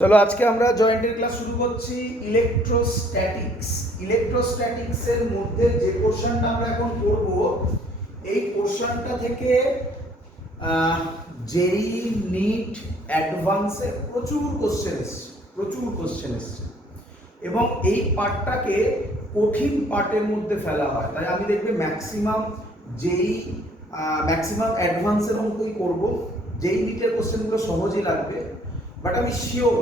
চলো আজকে আমরা জয়েন্টের ক্লাস শুরু করছি ইলেকট্রোস্ট্যাটিক্স এর মধ্যে যে পোরশনটা আমরা এখন করব এই পোরশনটা থেকে জেই নিট অ্যাডভান্সে প্রচুর কোশ্চেন এসছে এবং এই পার্টটাকে কঠিন পার্টের মধ্যে ফেলা হয়। তাই আমি দেখবে ম্যাক্সিমাম অ্যাডভান্সের অঙ্কই করব। জেই নিটের কোশ্চেনগুলো সহজই লাগবে, বাট আমি শিওর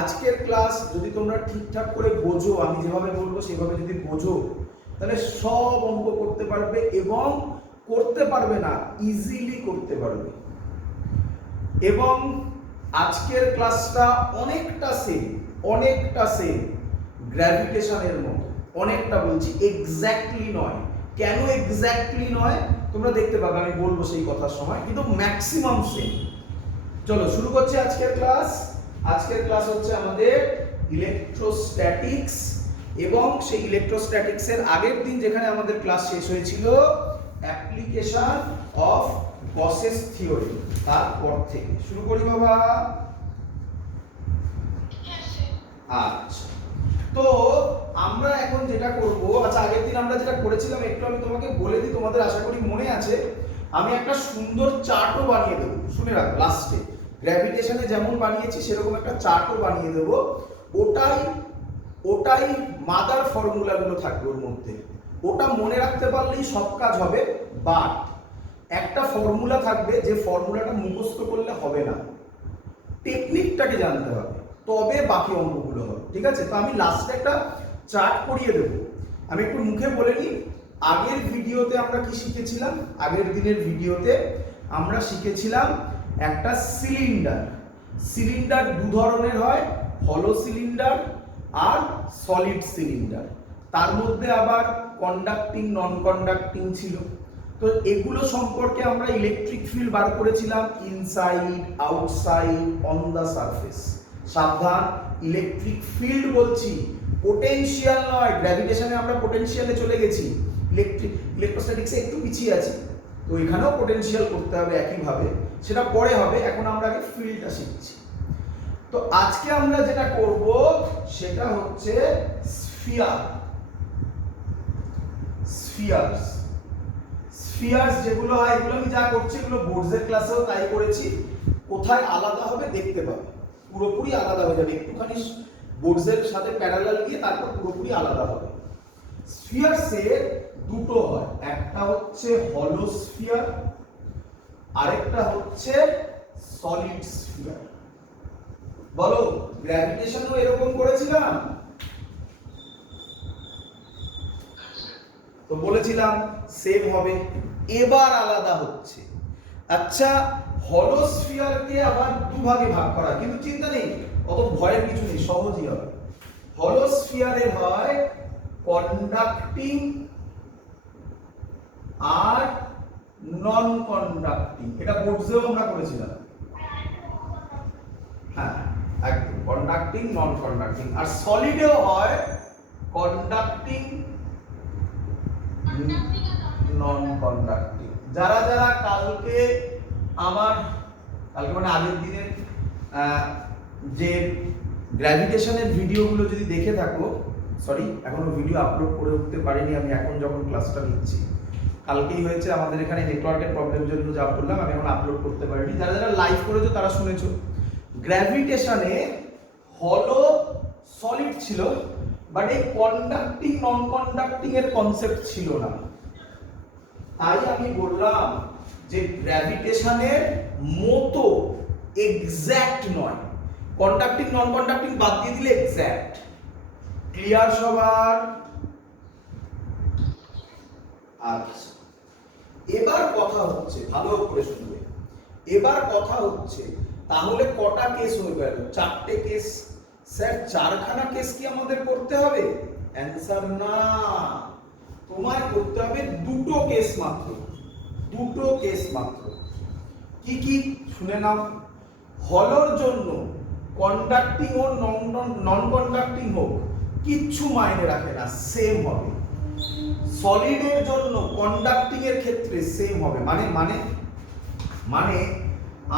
আজকের ক্লাস যদি তোমরা ঠিকঠাক করে বোঝো, আমি যেভাবে বলবো সেভাবে যদি বোঝো, তাহলে সব অঙ্ক করতে পারবে এবং করতে পারবে না ইজিলি করতে পারবে। এবং আজকের ক্লাসটা অনেকটা সেম গ্র্যাভিটেশনের মতো, অনেকটা বলছি, এক্স্যাক্টলি নয়। কেন এক্স্যাক্টলি নয় তোমরা দেখতে পাবে, আমি বলবো সেই কথার সময়, কিন্তু ম্যাক্সিমাম সেম। চলো শুরু করছি আজকের ক্লাস। আজকের ক্লাস হচ্ছে আমাদের ইলেকট্রোস্ট্যাটিক্স, এবং সেই ইলেকট্রোস্ট্যাটিক্স এর আগের দিন যেখানে আমাদের ক্লাস শেষ হয়েছিল অ্যাপ্লিকেশন অফ গসেস থিওরি, তারপর থেকে শুরু করি বাবা। আচ্ছা, তো আমরা এখন যেটা করব, আচ্ছা আগের দিন আমরা যেটা করেছিলাম একটু আমি তোমাকে বলে দিই, তোমাদের আশা করি মনে আছে। আমি একটা সুন্দর চার্টও বানিয়ে দেবো, শুনে রাখো, লাস্টে গ্র্যাভিটেশনে যেমন বানিয়েছি সেরকম একটা চার্টও বানিয়ে দেবো। ওটাই মাদার ফর্মুলাগুলো থাকবে ওর মধ্যে, ওটা মনে রাখতে পারলেই সব কাজ হবে। বাট একটা ফর্মুলা থাকবে, যে ফর্মুলাটা মুখস্থ করলে হবে না, টেকনিকটাকে জানতে হবে, তবে বাকি অঙ্কগুলো হবে। ঠিক আছে, তো আমি লাস্টে একটা চার্ট করিয়ে দেবো। আমি একটু মুখে বলে নিই, আগের ভিডিওতে আমরা কি শিখেছিলাম? আগের দিনের ভিডিওতে আমরা শিখেছিলাম একটা সিলিন্ডার দু ধরনের হয়, হলো সিলিন্ডার আর সলিড সিলিন্ডার। তার মধ্যে আবার কন্ডাক্টিং নন কন্ডাক্টিং ছিল। তো এগুলো সম্পর্কে আমরা ইলেকট্রিক ফিল্ড বার করেছিলাম, inside, outside, on the surface. সাবধান, ইলেকট্রিক ফিল্ড বলছি, পোটেনশিয়াল নয়। গ্র্যাভিটেশনে আমরা পোটেনশিয়ালে চলে গেছি, ইলেকট্রোস্ট্যাটিক্সে একটু পিছিয়ে আছি, তো এখানেও পোটেনশিয়াল করতে হবে একইভাবে, সেটা পরে হবে। এখন আমরা আগে ফিল্ডটা শিখছি। তো আজকে আমরা যেটা করব সেটা হচ্ছে স্ফিয়ার্স যেগুলো হয়, এগুলো আমি যা করছি এগুলো বোর্ডসের ক্লাসেও তাই করেছি। কোথায় আলাদা হবে দেখতে পাবে, পুরোপুরি আলাদা হয়ে যাবে, একটুখানি বোর্ডসের সাথে প্যারালাল গিয়ে তারপর পুরোপুরি আলাদা হবে। স্ফিয়ার্সের দুটো হয়, একটা হচ্ছে হলো স্ফিয়ার, আরেকটা হচ্ছে সলিড স্ফিয়ার। বলো, গ্র্যাভিটেশনও এরকম করেছিলাম তো, বলেছিলাম সেম হবে, এবার আলাদা হচ্ছে। আচ্ছা, হলো স্ফিয়ারকে আবার দুভাগে ভাগ করা, কিন্তু চিন্তা নেই, অত ভয়ের কিছু নেই, সহজই হবে। হলো স্ফিয়ারে হয় কন্ডাক্টিং আর নন কন্ডাক্টিং, এটা বোর্ডসেও আমরা করেছিলাম। হ্যাঁ একদম, কন্ডাক্টিং নন কন্ডাক্টিং। আর সলিডেও হয় কন্ডাক্টিং নন কন্ডাক্টিং। যারা যারা কালকে মানে আগের দিনের যে গ্র্যাভিটেশনের ভিডিওগুলো যদি দেখে থাকো, সরি এখনো ভিডিও আপলোড করে উঠতে পারিনি আমি, এখন যখন ক্লাসটা নিচ্ছি, কালকেই হয়েছে আমাদের এখানে নেটওয়ার্কের প্রবলেমের জন্য যা বললাম, আমি এখন আপলোড করতে পারিনি। যারা যারা লাইভ করেছো তারা শুনেছো, গ্র্যাভিটেশনে হলো সলিড ছিল, বাট এই কন্ডাক্টিং নন কন্ডাক্টিং এর কনসেপ্ট ছিল না। তাই আমি বললাম যে গ্র্যাভিটেশনের মতো এক্স্যাক্ট নয়, কন্ডাক্টিং নন কন্ডাক্টিং বাদ দিয়ে দিলে এক্স্যাক্ট। ক্লিয়ার সবার? আচ্ছা, এবার কথা হচ্ছে, ভালো করে শুনবে, এবার কথা হচ্ছে তাহলে কটা কেস হয়ে গেল? 4টে কেস। স্যার 4খানা কেস কি আমাদের করতে হবে? অ্যানসার না, তোমায় করতে হবে দুটো কেস মাত্র। কি কি শুনে নাও। হলোর জন্য কন্ডাক্টিং ও নন কন্ডাক্টিং হোক কিচ্ছু মাইনে রাখে না, সেম হবে। সলিডের জন্য কন্ডাক্টিং এর ক্ষেত্রে সেম হবে। মানে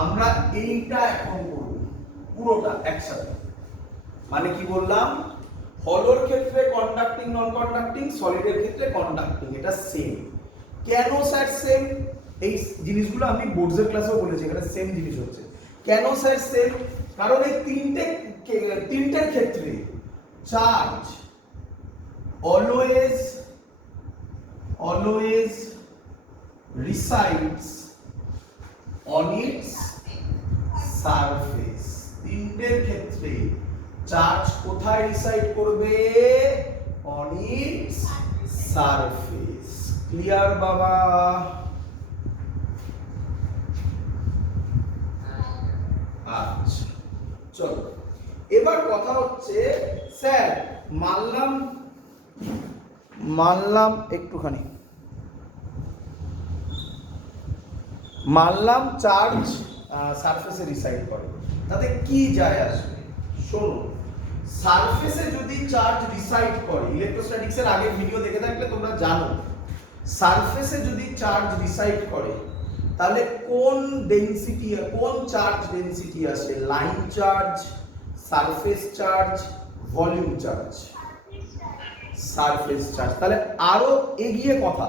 আমরা এইটা এখন করব পুরোটা একসাথে। মানে কি বললাম, হলোর ক্ষেত্রে কন্ডাক্টিং নন কন্ডাক্টিং, সলিডের ক্ষেত্রে কন্ডাক্টিং, এটা সেম। কেন স্যার সেম? এই জিনিসগুলো আমি বোর্ডসের ক্লাসেও বলেছি, এখানে সেম জিনিস হচ্ছে। কেন স্যার সেম? কারণ এই তিনটের ক্ষেত্রে charge always resides on its surface। তিনটের ক্ষেত্রে চার্জ কোথায় রিসাইড করবে? on its surface। ক্লিয়ার বাবা? আচ্ছা চলো, এবার কথা হচ্ছে স্যার মানলাম একটুখানি চার্জ সারফেসে রিসাইড করে, তাতে কি যায় আসবে? শোনো, সারফেসে যদি চার্জ রিসাইড করে, ইলেকট্রোস্ট্যাটিক্সের আগের ভিডিও দেখে থাকলে তোমরা জানো, সারফেসে যদি চার্জ রিসাইড করে তাহলে কোন চার্জ ডেনসিটি আসে? Line charge, surface charge, volume charge? Surface charge. তাহলে আরো এগিয়ে কথা,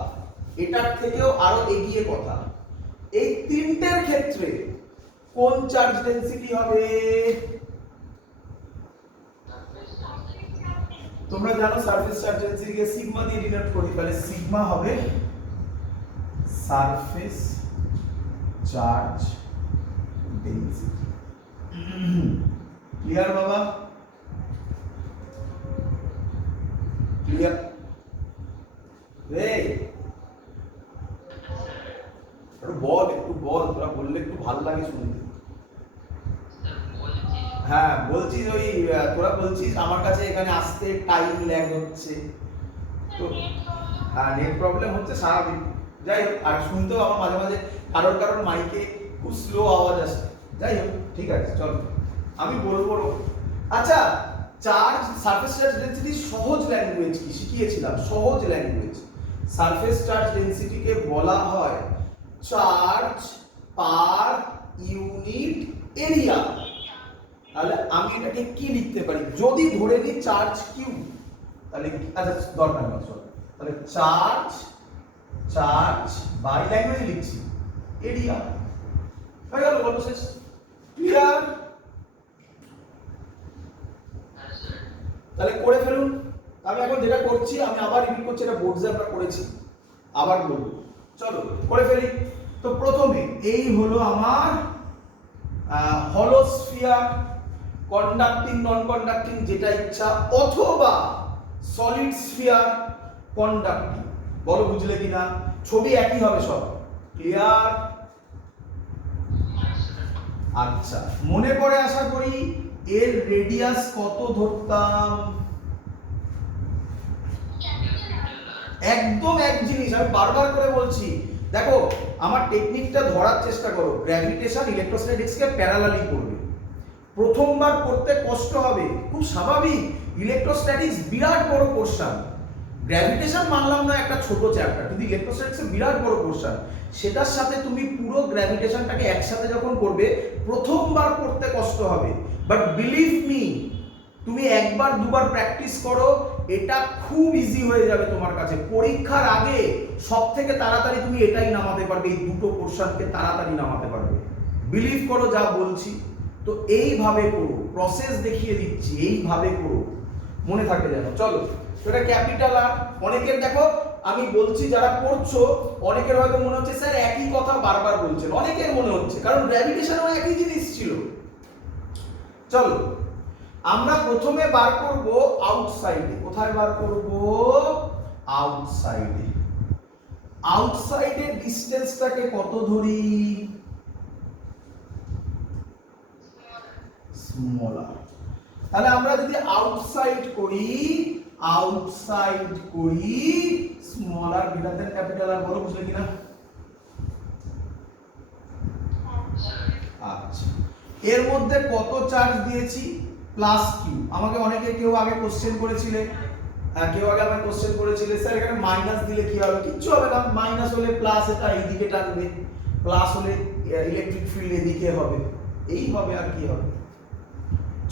এটার থেকেও আরো এগিয়ে কথা, এই তিনটের ক্ষেত্রে কোন চার্জ ডেনসিটি হবে? তোমরা জানো সারফেস চার্জ ডেনসিটিকে সিগমা দিয়ে ডিনোট করি, তাহলে সিগমা হবে সারফেস চার্জ ডেনসিটি। ক্লিয়ার বাবা? ক্লিয়ার রে? একটু বল, তোরা বললে একটু ভালো লাগে শুনতে। হ্যাঁ বলছিস, ওই তোরা বলছিস আমার কাছে এখানে আসতে টাইম ল্যাগ হচ্ছে, তো হ্যাঁ নেট প্রবলেম হচ্ছে স্বাভাবিক। যাই হোক, আর শুনতেও আমার মাঝে মাঝে কারোর মাইকে খুব স্লো আওয়াজ আসে। যাই হোক ঠিক আছে, চলো আমি বলবো। আচ্ছা, চার্জ সারফেস চার্জ ডেনসিটি সহজ ল্যাঙ্গুয়েজ কি শিখিয়েছিলাম? সহজ ল্যাঙ্গুয়েজ সারফেস চার্জ ডেনসিটিকে বলা হয় চার্জ পার ইউনিট এরিয়া। তাহলে আমি এটাকে কি লিখতে পারি? যদি ধরে নিই চার্জ কিউ, তাহলে আচ্ছা দরকার নেই, তাহলে চার্জ বাই ল্যাঙ্গুয়েজ লিখছি এরিয়া, হয়ে গেল, গল্প শেষ। ক্লিয়ার? তাহলে করে ফেলুন। আমি এখন যেটা করছি, আমি আবার রিপিট করছি, এটা বোর্ডসে আমরা করেছি, আবার বলবো। চলো করে ফেলি। তো প্রথমে এই হলো আমার হলো স্ফিয়ার, কন্ডাক্টিং নন কন্ডাক্টিং যেটা ইচ্ছা, অথবা সলিড স্ফিয়ার কন্ডাক্টিং। বলো বুঝলে কিনা? ছবি একই হবে সব। ক্লিয়ার? আচ্ছা, মনে পড়ে আশা করি এর রেডিয়াস কত ধরতাম? একদম এক জিনিস, আমি বারবার করে বলছি, দেখো আমার টেকনিকটা ধরার চেষ্টা করো। গ্র্যাভিটেশন ইলেকট্রোস্ট্যাটিক্সকে প্যারালালি করবে, প্রথমবার করতে কষ্ট হবে, খুব স্বাভাবিক। ইলেকট্রোস্ট্যাটিক্স বিরাট বড় পোরশন, গ্র্যাভিটেশন মানলাম না একটা ছোট চ্যাপ্টার, কিন্তু ইলেকট্রোস্ট্যাটিক্সের বিরাট বড় পোরশন, সেটার সাথে তুমি পুরো গ্র্যাভিটেশনটাকে একসাথে যখন করবে প্রথমবার করতে কষ্ট হবে। বাট বিলিভ মি, তুমি একবার দুবার প্র্যাকটিস করো, এটা খুব ইজি হয়ে যাবে তোমার কাছে। পরীক্ষার আগে সব থেকে তাড়াতাড়ি তুমি এটাই নামাতে পারবে, এই দুটো পোরশনকে তাড়াতাড়ি নামাতে পারবে। বিলিভ করো যা বলছি। তো এইভাবে করো, প্রসেস দেখিয়ে দিচ্ছি, এইভাবে করো, মনে থাকে যেন। চলো, এটা ক্যাপিটাল আর। অনেকের দেখো আমি বলছি, যারা পড়ছো অনেকের হয়তো মনে হচ্ছে স্যার একই কথা বারবার বলছেন, অনেকের মনে হচ্ছে, কারণ গ্র্যাভিটেশনও একই জিনিস ছিল। চলো আমরা প্রথমে বার করব আউটসাইডে। কোথায় বার করব? আউটসাইডে। আউটসাইডের ডিসটেন্সটাকে কত ধরি? স্মলার। তাহলে আমরা যদি আউটসাইড করি smaller greater than capital R. বলো বুঝলে কিনা? আচ্ছা, এর মধ্যে কত চার্জ দিয়েছি? Plus Q. আমাকে অনেকে কেউ আগে কোশ্চেন করেছিলে, স্যার এখানে মাইনাস দিলে কি হবে? কিচ্ছু হবে না, মাইনাস হলে প্লাস এটা এই দিকে টানবে, প্লাস হলে ইলেকট্রিক ফিল্ড এদিকে হবে, এই হবে, আর কি হবে।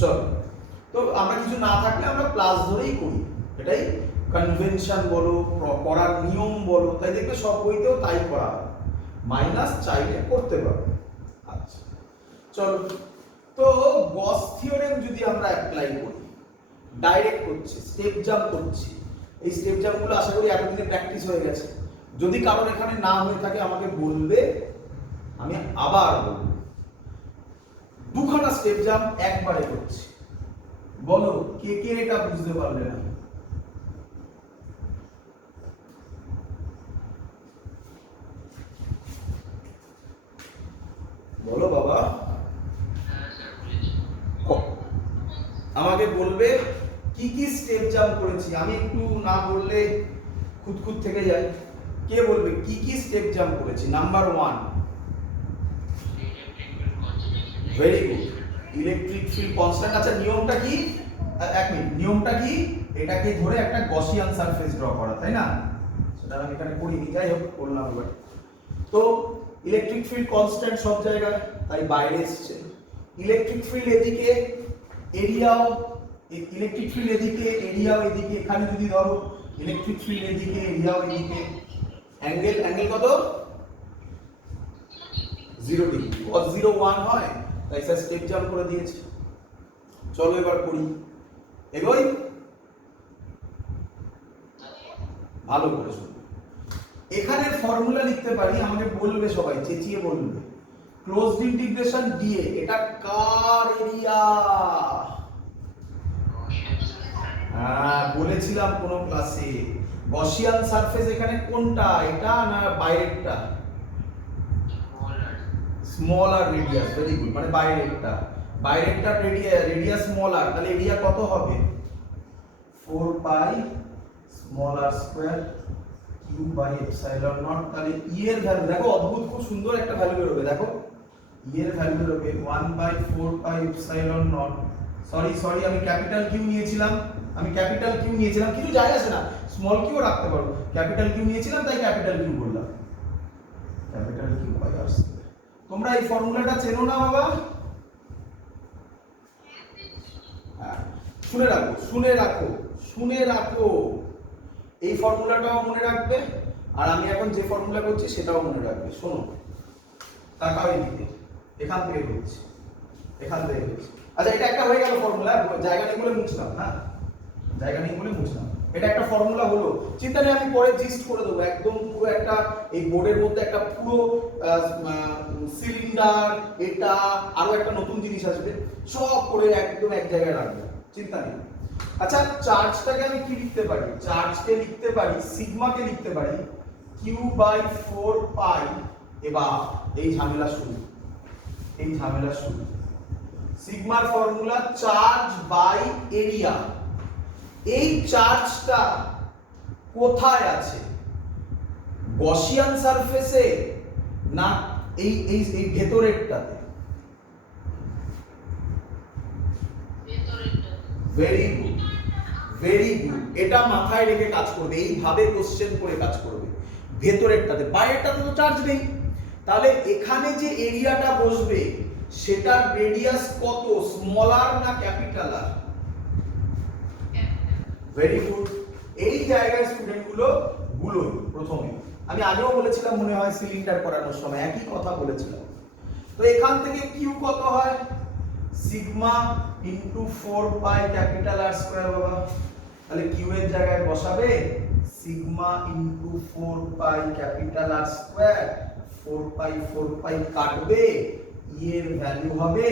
চলো, তো আমরা কিছু না থাকলে আমরা প্লাস ধরেই করি, এটাই কনভেনশন বলো, করার নিয়ম বলো, তাই দেখবে সব বইতেও তাই করা হয়। মাইনাস চাইলে করতে পারো। আচ্ছা চলো, তো গস থিওরেম যদি আমরা অ্যাপ্লাই করি, ডাইরেক্ট করছি, স্টেপ জাম্প করছি, এই স্টেপ জাম্পগুলো আশা করি এতদিনে প্র্যাকটিস হয়ে গেছে। যদি কারোর এখানে না হয়ে থাকে আমাকে বলবে, আমি আবার বলবো। দুখানা স্টেপ জাম্প একবারে করছি, বলো কে কে এটা বুঝতে পারলে না? বলো বাবা, আমাকে বলবে কি কি স্টেপ জাম্প করেছি। আমি একটু না বললে খুঁতখুত থেকে যাই। কে বলবে কি কি স্টেপ জাম্প করেছি? Number 1, very good, electric field constant. আচ্ছা নিয়মটা কি? এক মিনিট, নিয়মটা কি? এটাকে ধরে একটা গসিয়ান সারফেস ড্র করা, তাই না? সেটা আমি এখানে করিনি, যাই হোক করলাম এবার। তো ইলেকট্রিক ফিল্ড কনস্ট্যান্ট সব জায়গায়, তাই বাইরে এসছে। ইলেকট্রিক ফিল্ড এদিকে, এরিয়াও, ইলেকট্রিক ফিল্ড এদিকে, এরিয়াও এদিকে। এখানে যদি ধরো ইলেকট্রিক ফিল্ড এদিকে, এরিয়াও এদিকে, অ্যাঙ্গেল কত? 0 ডিগ্রি। cos 0 1 হয়, তাই স্যার স্টেপ জাম্প করে দিয়েছে। চলো এবার করি, এগোই। ভালো করে শুনো, এখানে ফর্মুলা লিখতে পারি, আমাকে বলবে সবাই, চেঁচিয়ে বলবে, ক্লোজড ইন্টিগ্রেশন ডিএ, এটা কার এরিয়া? হ্যাঁ বলেছিলাম কোন ক্লাসে। গসিয়ান সারফেস এখানে কোনটা, এটা না বাইরেরটা? স্মল আর রেডিয়াস, ভেরি গুড, মানে বাইরেরটা। বাইরেরটা রেডিয়াস স্মল আর, তাহলে এরিয়া কত হবে? 4 pi small r square Q by epsilon naught. তাহলে ই এর ভ্যালু দেখো, অদ্ভুত খুব সুন্দর একটা ভ্যালু বেরোবে, দেখো ই এর ভ্যালু বেরোবে 1 by 4 pi epsilon naught. Sorry আমি ক্যাপিটাল কিউ নিয়েছিলাম, কিছু যায় আসে না, স্মল কিউ রাখতে পারো। ক্যাপিটাল কিউ নিয়েছিলাম তাই ক্যাপিটাল কিউ বললাম, capital Q by R square. তোমরা এই ফর্মুলাটা চেনো না বাবা? হ্যাঁ শুনে রাখো, এই ফর্মুলাটাও মনে রাখবে, আর আমি এখন যে ফর্মুলা করছি সেটাও মনে রাখবে। শোনো, তাকাও এদিকে, এখান থেকে হচ্ছে। আচ্ছা এটা একটা হয়ে গেল ফর্মুলা, জায়গা নেই বলে মুছলাম, হ্যাঁ জায়গা নেই বলে মুছলাম। এটা একটা ফর্মুলা হলো, চিন্তা নেই, আমি পরে জিস্ট করে দেবো একদম পুরো একটা, এই বোর্ডের মধ্যে একটা পুরো সিলিন্ডার, এটা আরো একটা নতুন জিনিস আসবে, সব করে একদম এক জায়গায় রাখবো, চিন্তা নেই। আচ্ছা চার্জটাকে আমি কি লিখতে পারি? চার্জকে লিখতে পারি, সিগমাকে লিখতে পারি কিউ বাই 4 পাই। এবার এই ঝামেলা শুরু। সিগমার ফর্মুলা চার্জ বাই এরিয়া। এই চার্জটা কোথায় আছে? গসিয়ান সারফেসে না এই ভেতরেরটাতে? ভেরি গুড, এটা মাথায় রেখে কাজ করবে, এইভাবে কোশ্চেন করে কাজ করবে। ভেতরেরটাতে, বাইরেরটাতে তো চার্জ নেই, তাহলে এখানে যে এরিয়াটা বসবে সেটার রেডিয়াস কত, স্মল আর না ক্যাপিটাল আর? Very good. এই জায়গায় স্টুডেন্টগুলো প্রথমে আমি আগেও বলেছিলাম, মনে হয় সিলিন্ডার করানোর সময় একই কথা বলেছিলাম। তো এখান থেকে কিউ কত হয়? সিগমা ইনটু 4 পাই ক্যাপিটাল আর স্কয়ার বাবা। তাহলে কিউ এর জায়গায় বসাবে সিগমা ইনটু 4 পাই ক্যাপিটাল আর স্কয়ার, 4 পাই কাটবে, ই এর ভ্যালু হবে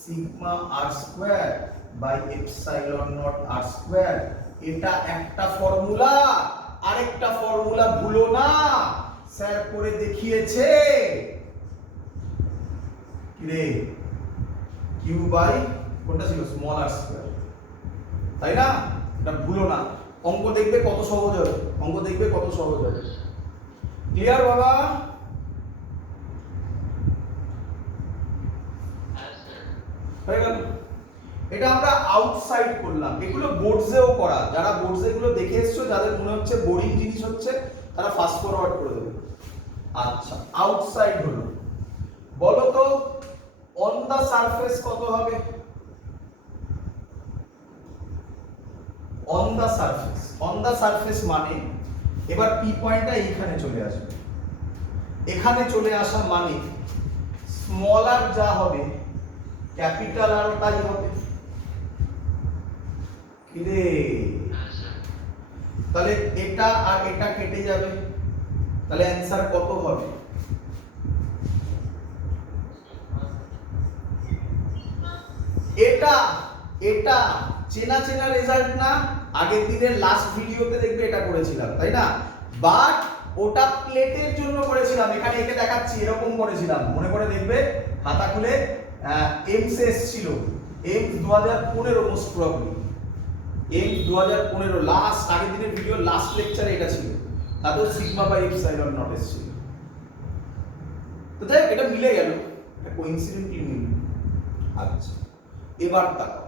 sigma R square by epsilon naught R square. এটা একটা ফর্মুলা, আরেকটা ফর্মুলা ভুলো না, স্যার করে দেখিয়েছে। কি রে, কিউ বাই কোনটা ছিল, স্মল আর স্কয়ার, তাই না? এটা ভুলো না, অঙ্ক দেখবে কত সহজ হবে, ক্লিয়ার বাবা? হয়ে গেল। এটা আমরা আউটসাইড করলাম, এগুলো বোর্ডসেও করা, যারা বোর্ডসে গুলো দেখে এসছো, যাদের মনে হচ্ছে বোরিং জিনিস হচ্ছে, তারা ফাস্ট ফরওয়ার্ড করে দেবে। আচ্ছা আউটসাইড হলো, বলো তো অন দা সারফেস কত হবে? On the surface, on the surface মানে এবার পি পয়েন্টটা এইখানে চলে আসবে, এখানে চলে আসা মানে স্মল আর যা হবে ক্যাপিটাল আর তাই হবে। কি রে, তাহলে এটা আর এটা কেটে যাবে, তাহলে অ্যান্সার কত হবে? এটা এটা চেনা চেনা রেজাল্ট না? আগের দিনের লাস্ট ভিডিওতে দেখবে এটা করেছিলাম, তাই না? বাট ওটা প্লেটের জন্য করেছিলাম, এখানে একে দেখাচ্ছি এরকম করেছিলাম, মনে করে দেখবে খাতা খুলে। এমস এসছিল, AIIMS 2015 most probably, AIIMS 2015 last আগের দিনের ভিডিও লাস্ট লেকচারে এটা ছিল, তাতেও সিগমা বাই এপসাইলন নট এসছিল। তো যাই এটা মিলে গেল, এটা কোইন্সিডেন্টলি মিল। আচ্ছা এবার তাকাও,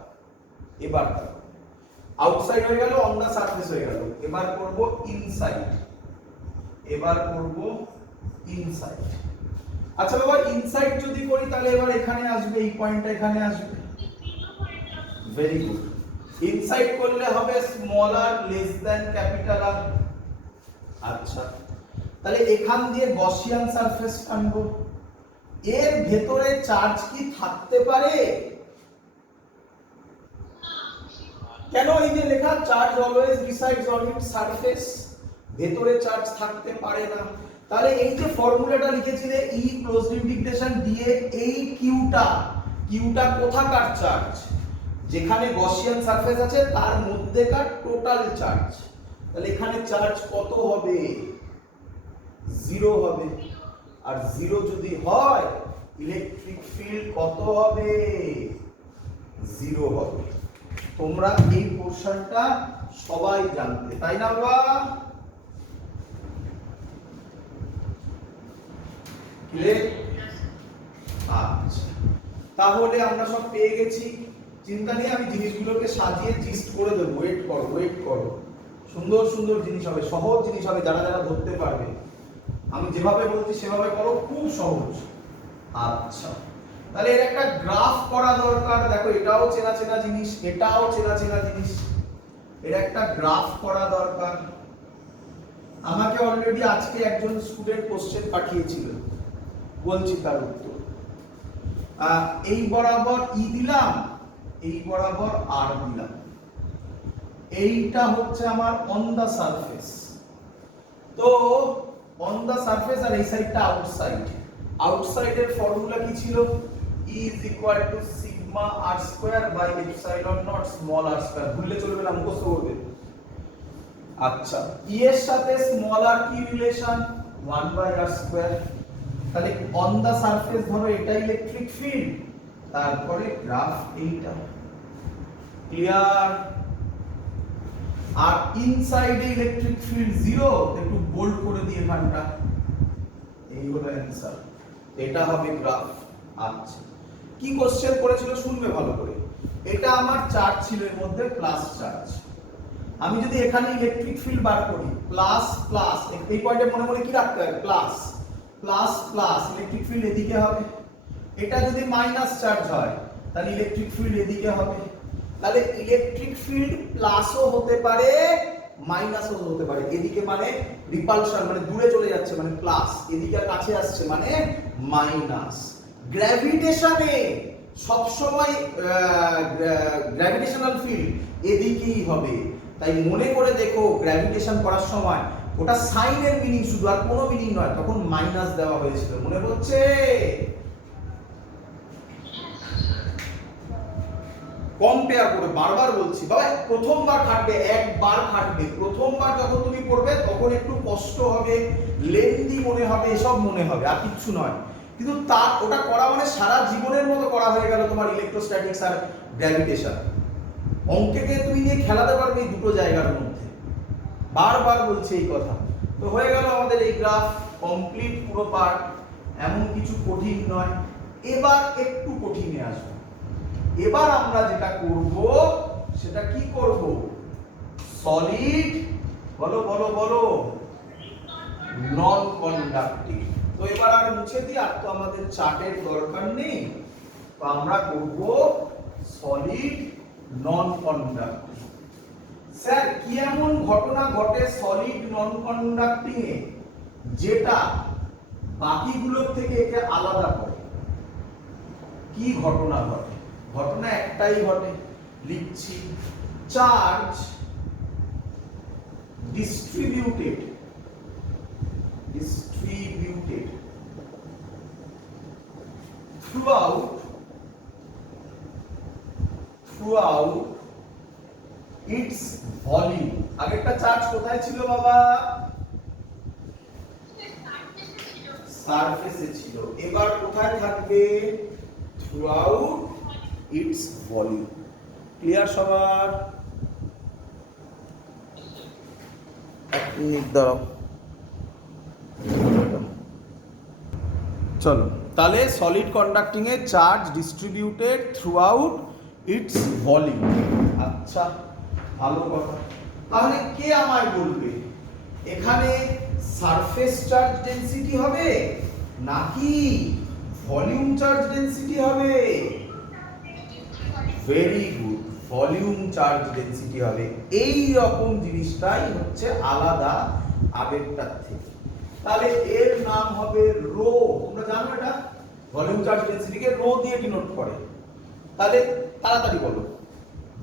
এবার তাকাও, আউটসাইড হয়ে গেল, অন দা সারফেস হয়ে গেল, এবার করব ইনসাইড, এবার করব ইনসাইড। আচ্ছা বাবা ইনসাইড যদি করি তাহলে এবার এখানে আসবে, এই পয়েন্টটা এখানে আসবে। Very good. ইনসাইড করলে হবে স্মল আর লেস দ্যান ক্যাপিটাল আর। আচ্ছা তাহলে এখান দিয়ে গসিয়ান সারফেস আনবো, এর ভেতরে চার্জ কি থাকতে পারে? কেন? এই যে লেখা charge always resides on it's surface, ভেতরে চার্জ থাকতে পারে না। তাহলে এই যে ফর্মুলাটা লিখেছিলে ই ক্লোজড ইন্টিগ্রেশন দিয়ে এই কিউটা, কিউটা কোথাকার চার্জ? যেখানে গসিয়ান সারফেস আছে তার মধ্যেকার টোটাল চার্জ। তাহলে এখানে চার্জ কত হবে? 0 হবে। আর 0 যদি হয় ইলেকট্রিক ফিল্ড কত হবে? 0 হবে। তোমরা এই পোরশনটা সবাই জানতে, তাই না বাবা? ক্লিয়ার? আচ্ছা তাহলে আমরা সব পেয়ে গেছি, চিন্তা নেই, আমি জিনিসগুলোকে সাজিয়ে জিস্ট করে দেবো। ওয়েট করো, ওয়েট করো, সুন্দর সুন্দর জিনিস হবে, সহজ জিনিস হবে, যারা যারা ধরতে পারবে। আমি যেভাবে বলছি সেভাবে করো, খুব সহজ। আচ্ছা তাহলে এর একটা গ্রাফ করা দরকার। দেখো এটাও চেনা চেনা জিনিস, এটাও চেনা চেনা জিনিস, এর একটা গ্রাফ করা দরকার। আমাকে অলরেডি আজকে একজন স্টুডেন্ট কোশ্চেন পাঠিয়েছিল, বলছি তার উত্তর। এই বরাবর ই দিলাম, এই বরাবর আর দিলাম, এইটা হচ্ছে আমার অন দা সারফেস। তো অন দা সারফেস আর এই সাইডটা আউটসাইড। আউটসাইডের ফর্মুলা কি ছিল? E is equal to sigma r square by epsilon naught small r square। ভুললে চলবে না, মুখস্থ করবে। আচ্ছা E এর সাথে স্মল r কি রিলেশন? 1 by r square। তাহলে অন দা সারফেস ধরো এটা ইলেকট্রিক ফিল্ড, তারপরে গ্রাফ এইটা। ক্লিয়ার? আর ইনসাইডে ইলেকট্রিক ফিল্ড 0, একটু বোল্ড করে দিয়ে এখানটা, এই হলো অ্যানসার। এটা হবে গ্রাফ। আচ্ছা কি কোশ্চেন করেছিল শুনবে ভালো করে। এটা আমার চার্জ ছিল, এর মধ্যে প্লাস চার্জ। আমি যদি এখানে ইলেকট্রিক ফিল্ড বার করি প্লাস প্লাস, এই পয়েন্টে মনে মনে কি রাখতে হবে? Plus plus plus, electric field এদিকে হবে। এটা যদি মাইনাস চার্জ হয় তাহলে ইলেকট্রিক ফিল্ড এদিকে হবে। তাহলে ইলেকট্রিক ফিল্ড প্লাসও হতে পারে মাইনাসও হতে পারে। এদিকে মানে রিপালশন, মানে দূরে চলে যাচ্ছে মানে প্লাস, এদিকে কাছে আসছে মানে মাইনাস। গ্র্যাভিটেশনে সব সময় গ্র্যাভিটেশনাল ফিল্ড এদিকেই হবে। তাই মনে করে দেখো গ্র্যাভিটেশন করার সময় ওটা সাইনের মিনিং শুধু, আর কোনো মিনিং নয়, তখন মাইনাস দেওয়া হয়েছিল, মনে পড়ছে? কম্পেয়ার করে বারবার বলছি বাবা, প্রথমবার খাটবে, একবার খাটবে। প্রথমবার যখন তুমি পড়বে তখন একটু কষ্ট হবে, লেন্দি মনে হবে, এসব মনে হবে, আর কিচ্ছু নয়। কিন্তু তার ওটা করা মানে সারা জীবনের মতো করা হয়ে গেল তোমার ইলেকট্রোস্ট্যাটিক্স আর গ্র্যাভিটেশন। অঙ্কেকে তুমি নিয়ে খেলাতে পারবে এই দুটো জায়গার মধ্যে, বারবার বলছি এই কথা। তো হয়ে গেল আমাদের এই গ্রাফ কমপ্লিট, পুরো পার্ট, এমন কিছু কঠিন নয়। এবার একটু কঠিনে আসবে। এবার আমরা যেটা করব সেটা কি করব? সলিড, বলো বলো বলো, নন কন্ডাক্টিভ। তো এবার আর মুছে দিই, আর তো আমাদের চার্টের দরকার নেই। তো আমরা করব সলিড নন কন্ডাক্টিভ। স্যার কি এমন ঘটনা ঘটে সলিড নন কন্ডাক্টিং এ যেটা বাকিগুলোর থেকে একে আলাদা করে? কি ঘটনা ঘটে? ঘটনা একটাই ঘটে, লিখছি charge distributed throughout its volume। আগেরটা চার্জ কোথায় ছিল বাবা? সারফেসে ছিল। এবার কোথায় থাকবে? throughout its volume। ক্লিয়ার সবার? এক মিনিট দাঁড়াও। চলো তাহলে solid conducting a charge distributed through out its volume. আচ্ছা ভালো কথা। তাহলে কে আমায় বলবে এখানে সারফেস চার্জ ডেনসিটি হবে নাকি ভলিউম চার্জ ডেনসিটি হবে? Very good, volume charge density হবে। এই রকম জিনিসটাই হচ্ছে আলাদা আগেরটার থেকে। তাহলে এর নাম হবে রো। তোমরা জানো এটা ভলিউম চার্জ ডেনসিটিকে রো দিয়ে ডিনোট করে। তাহলে তাড়াতাড়ি বলো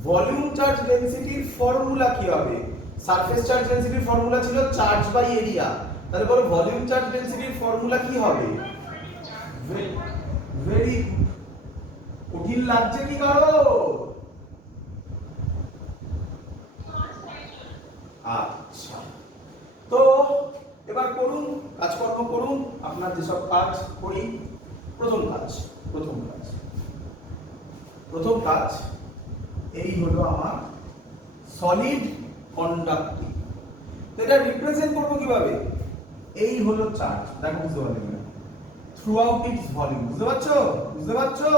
ভলিউম চার্জ ডেনসিটির ফর্মুলা কি হবে? সারফেস চার্জ ডেনসিটির ফর্মুলা ছিল চার্জ বাই এরিয়া। তাহলে বলো ভলিউম চার্জ ডেনসিটির ফর্মুলা কি হবে? ভেরি কঠিন লাগছে কি কারো? আচ্ছা তো এবার করুন, কাজকর্ম করুন, আপনার যেসব কাজ করি। প্রথম কাজ এই হলো আমার সলিড কন্ডাক্টিং। তো এটা রিপ্রেজেন্ট করব কিভাবে? এই হলো চার্জ, দেখো বুঝতে পারলেন না? Throughout its volume. বুঝতে পারছো?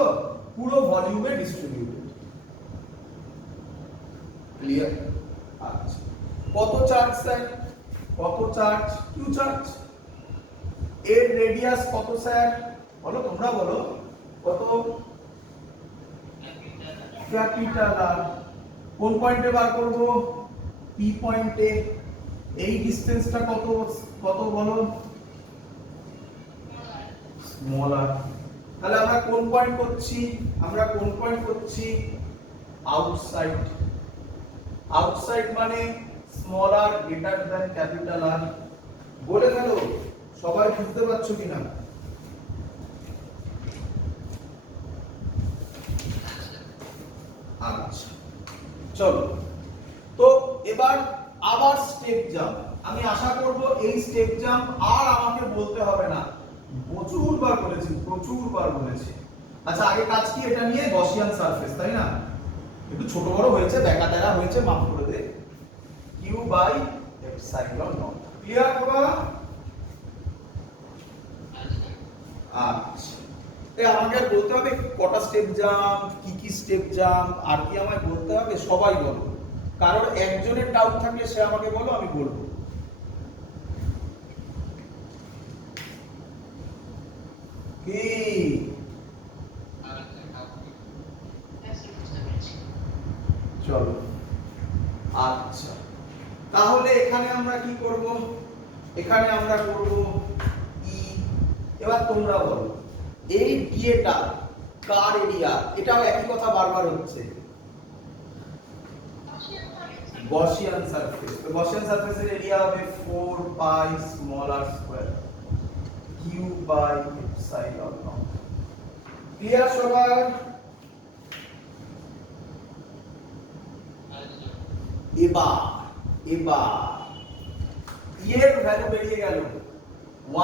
পুরো ভলিউমে ডিস্ট্রিবিউটেড। ক্লিয়ার? আচ্ছা কত চার্জ স্যার? কত চার্জ? Q charge. এর রেডিয়াস কত স্যার? বলো, তোমরা বলো কত? Capital R. কোন পয়েন্টে বার করব? পি পয়েন্টে। এই ডিসটেন্সটা কত বলো? স্মল আর। তাহলে আমরা কোন পয়েন্ট করছি? আউটসাইড মানে স্মল আর গ্রেটার দ্যান ক্যাপিটাল আর। বলে ফেলো, সবাই বুঝতে পারছো কিনা? আচ্ছা চলো তো এবার আবার স্টেপ জাম্প। আমি আশা করব এই স্টেপ জাম্প আর আমাকে বলতে হবে না, প্রচুরবার বলেছি। আচ্ছা আগে কাজ কি? এটা নিয়ে গসিয়ান সারফেস, তাই না? একটু ছোট বড় হয়েছে, দেখা তেরা হয়েছে, মাফ করে দে। q by epsilon naught. Clear বাবা? আচ্ছা আমাকে আর বলতে হবে কটা স্টেপ জাম্প, কি স্টেপ জাম্প, আর কি আমায় বলতে হবে? সবাই বলো। কারণ একজনের ডাউট থাকলে সে আমাকে বলো, আমি বলবো। কি চলো আচ্ছা তাহলে এখানে আমরা কি করব? এখানে আমরা করব ই। এবার তোমরা বলো এই ডিএটা কার এরিয়া? এটাও একই কথা বারবার হচ্ছে, গসিয়ান সারফেস। তো গসিয়ান সারফেসের এরিয়া হবে 4 pi small r square q by epsilon naught. Clear সবার? এবার এর ভ্যালু বেরিয়ে গেল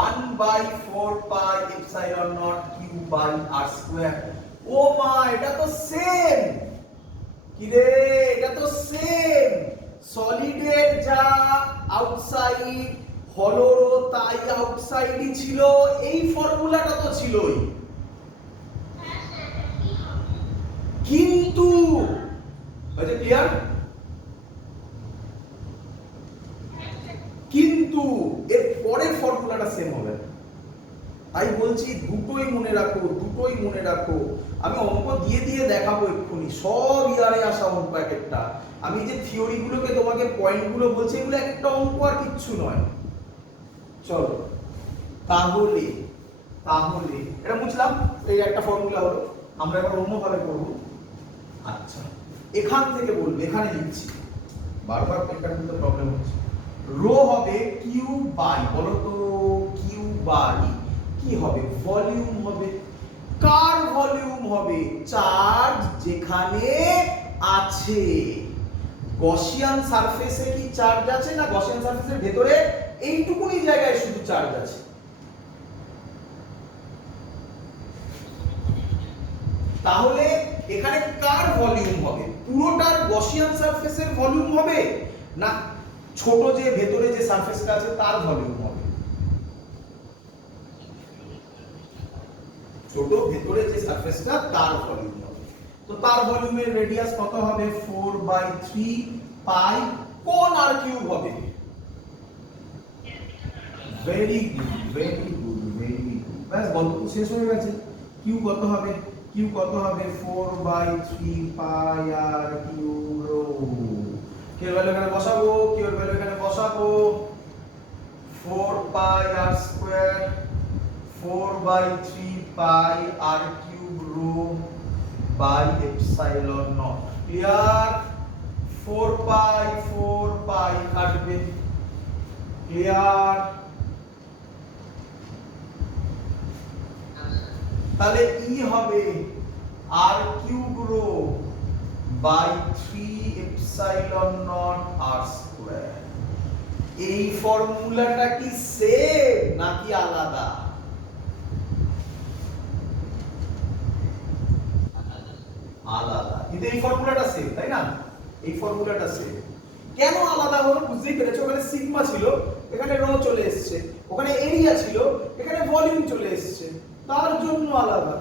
1 by 4 pi epsilon naught q by r square. ও মা, এটা তো সেম। কি রে, এটা তো সেম। সলিডের যা আউটসাইড, হলোরও তাই আউটসাইডই ছিল। এই ফর্মুলাটা তো ছিলই, কিন্তু হয়েছে ক্লিয়ার? কিন্তু এর পরের ফর্মুলাটা সেম হবে। তাই বলছি দুটোই মনে রাখো, দুটোই মনে রাখো। আমি অঙ্ক দিয়ে দিয়ে দেখাবো এক্ষুনি, সব ইয়ারে আসা অঙ্ক এক একটা। আমি যে থিওরিগুলোকে তোমাকে পয়েন্টগুলো বলছি এগুলো একটা অঙ্ক আর কিচ্ছু নয়। চলো তাহলে তাহলে এটা বুঝলাম, এই একটা ফর্মুলা হলো। আমরা এবার অন্যভাবে করব। আচ্ছা এখান থেকে বলবো, এখানে লিখছি, বারবার এখানে কিন্তু প্রবলেম হচ্ছে। রো হবে কিউ বাই, বলো তো কিউ বাই কি হবে? ভলিউম হবে। কার ভলিউম হবে? চার্জ যেখানে আছে। গসিয়ান সারফেসে কি চার্জ আছে? না গসিয়ান সারফেসের ভেতরে এইটুকুনি জায়গায় শুধু চার্জ আছে। তাহলে এখানে কার ভলিউম হবে? পুরোটার গসিয়ান সারফেসের ভলিউম হবে, না ছোট যে ভেতরে যে সারফেসটা আছে তার ভলিউম হবে? ছোট ভেতরে যে সারফেসটা তার ভলিউম হবে। তো তার ভলিউমের রেডিয়াস কত হবে? 4/3 পাই কোন আর কিউব হবে। Very good, very good, very good. ব্যাস গল্প শেষ হয়ে গেছে। কিউ কত হবে? কিউ কত হবে? 4/3 pi r cube rho. Q এর ভ্যালু এখানে বসাবো, কিউ এর ভ্যালু এখানে বসাবো। 4 pi R square 4/3 pi r cube rho by epsilon naught. Clear? 4 pi কাটবে। ক্লিয়ার? তাহলে ই হবে r cube rho by 3 epsilon naught R square. এই ফর্মুলাটা কি সেম নাকি আলাদা? আলাদা, কিন্তু এই ফর্মুলাটা সেম, তাই না? এই ফর্মুলাটা সেম। কেন আলাদা হলো বুঝতেই পেরেছো। ওখানে সিগমা ছিল, এখানে রো চলে এসেছে। ওখানে এরিয়া ছিল, এখানে ভলিউম চলে এসেছে, তার জন্য আলাদা।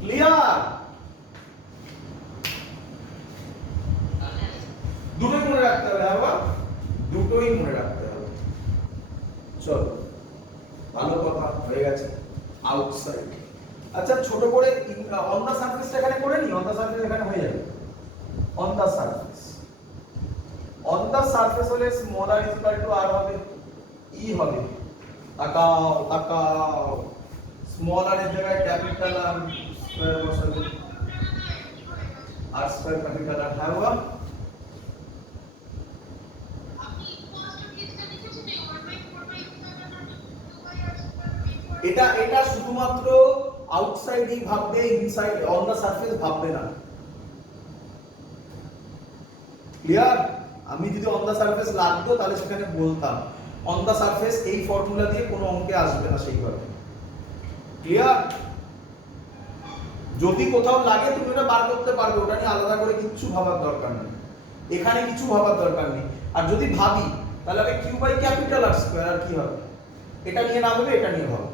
ক্লিয়ার? দুটোই মনে রাখতে হবে। আবার দুটোই মনে রাখতে হবে। চলো ভালো কথা হয়ে গেছে। আউটসাইড। আচ্ছা ছোট করে অন দা সারফেসটা এখানে করে নি। অন দা সারফেস এখানে হয়ে যাবে। On the surface, on the surface হলে small r is equal to r হবে, ই হবে। তাকাও তাকাও, স্মল আর এর জায়গায় ক্যাপিটাল আর স্কয়ার বসাবে। আর স্কয়ার ক্যাপিটাল আর হ্যাঁ বাবা। এটা শুধুমাত্র আউটসাইডই ভাববে, ইনসাইড অন দা সারফেস ভাববে না। ক্লিয়ার? আমি যদি অন দা সারফেস লাগতো তাহলে সেখানে বলতাম। অন দা সারফেস এই ফর্মুলা দিয়ে কোনো অঙ্কে আসবে না সেইভাবে। ক্লিয়ার? যদি কোথাও লাগে তুমি ওটা বার করতে পারবে, ওটা নিয়ে আলাদা করে কিছু ভাবার দরকার নেই। এখানে কিছু ভাবার দরকার নেই। আর যদি ভাবি তাহলে হবে Q by capital R square. আর কি হবে? এটা নিয়ে না হবে, এটা নিয়ে হবে।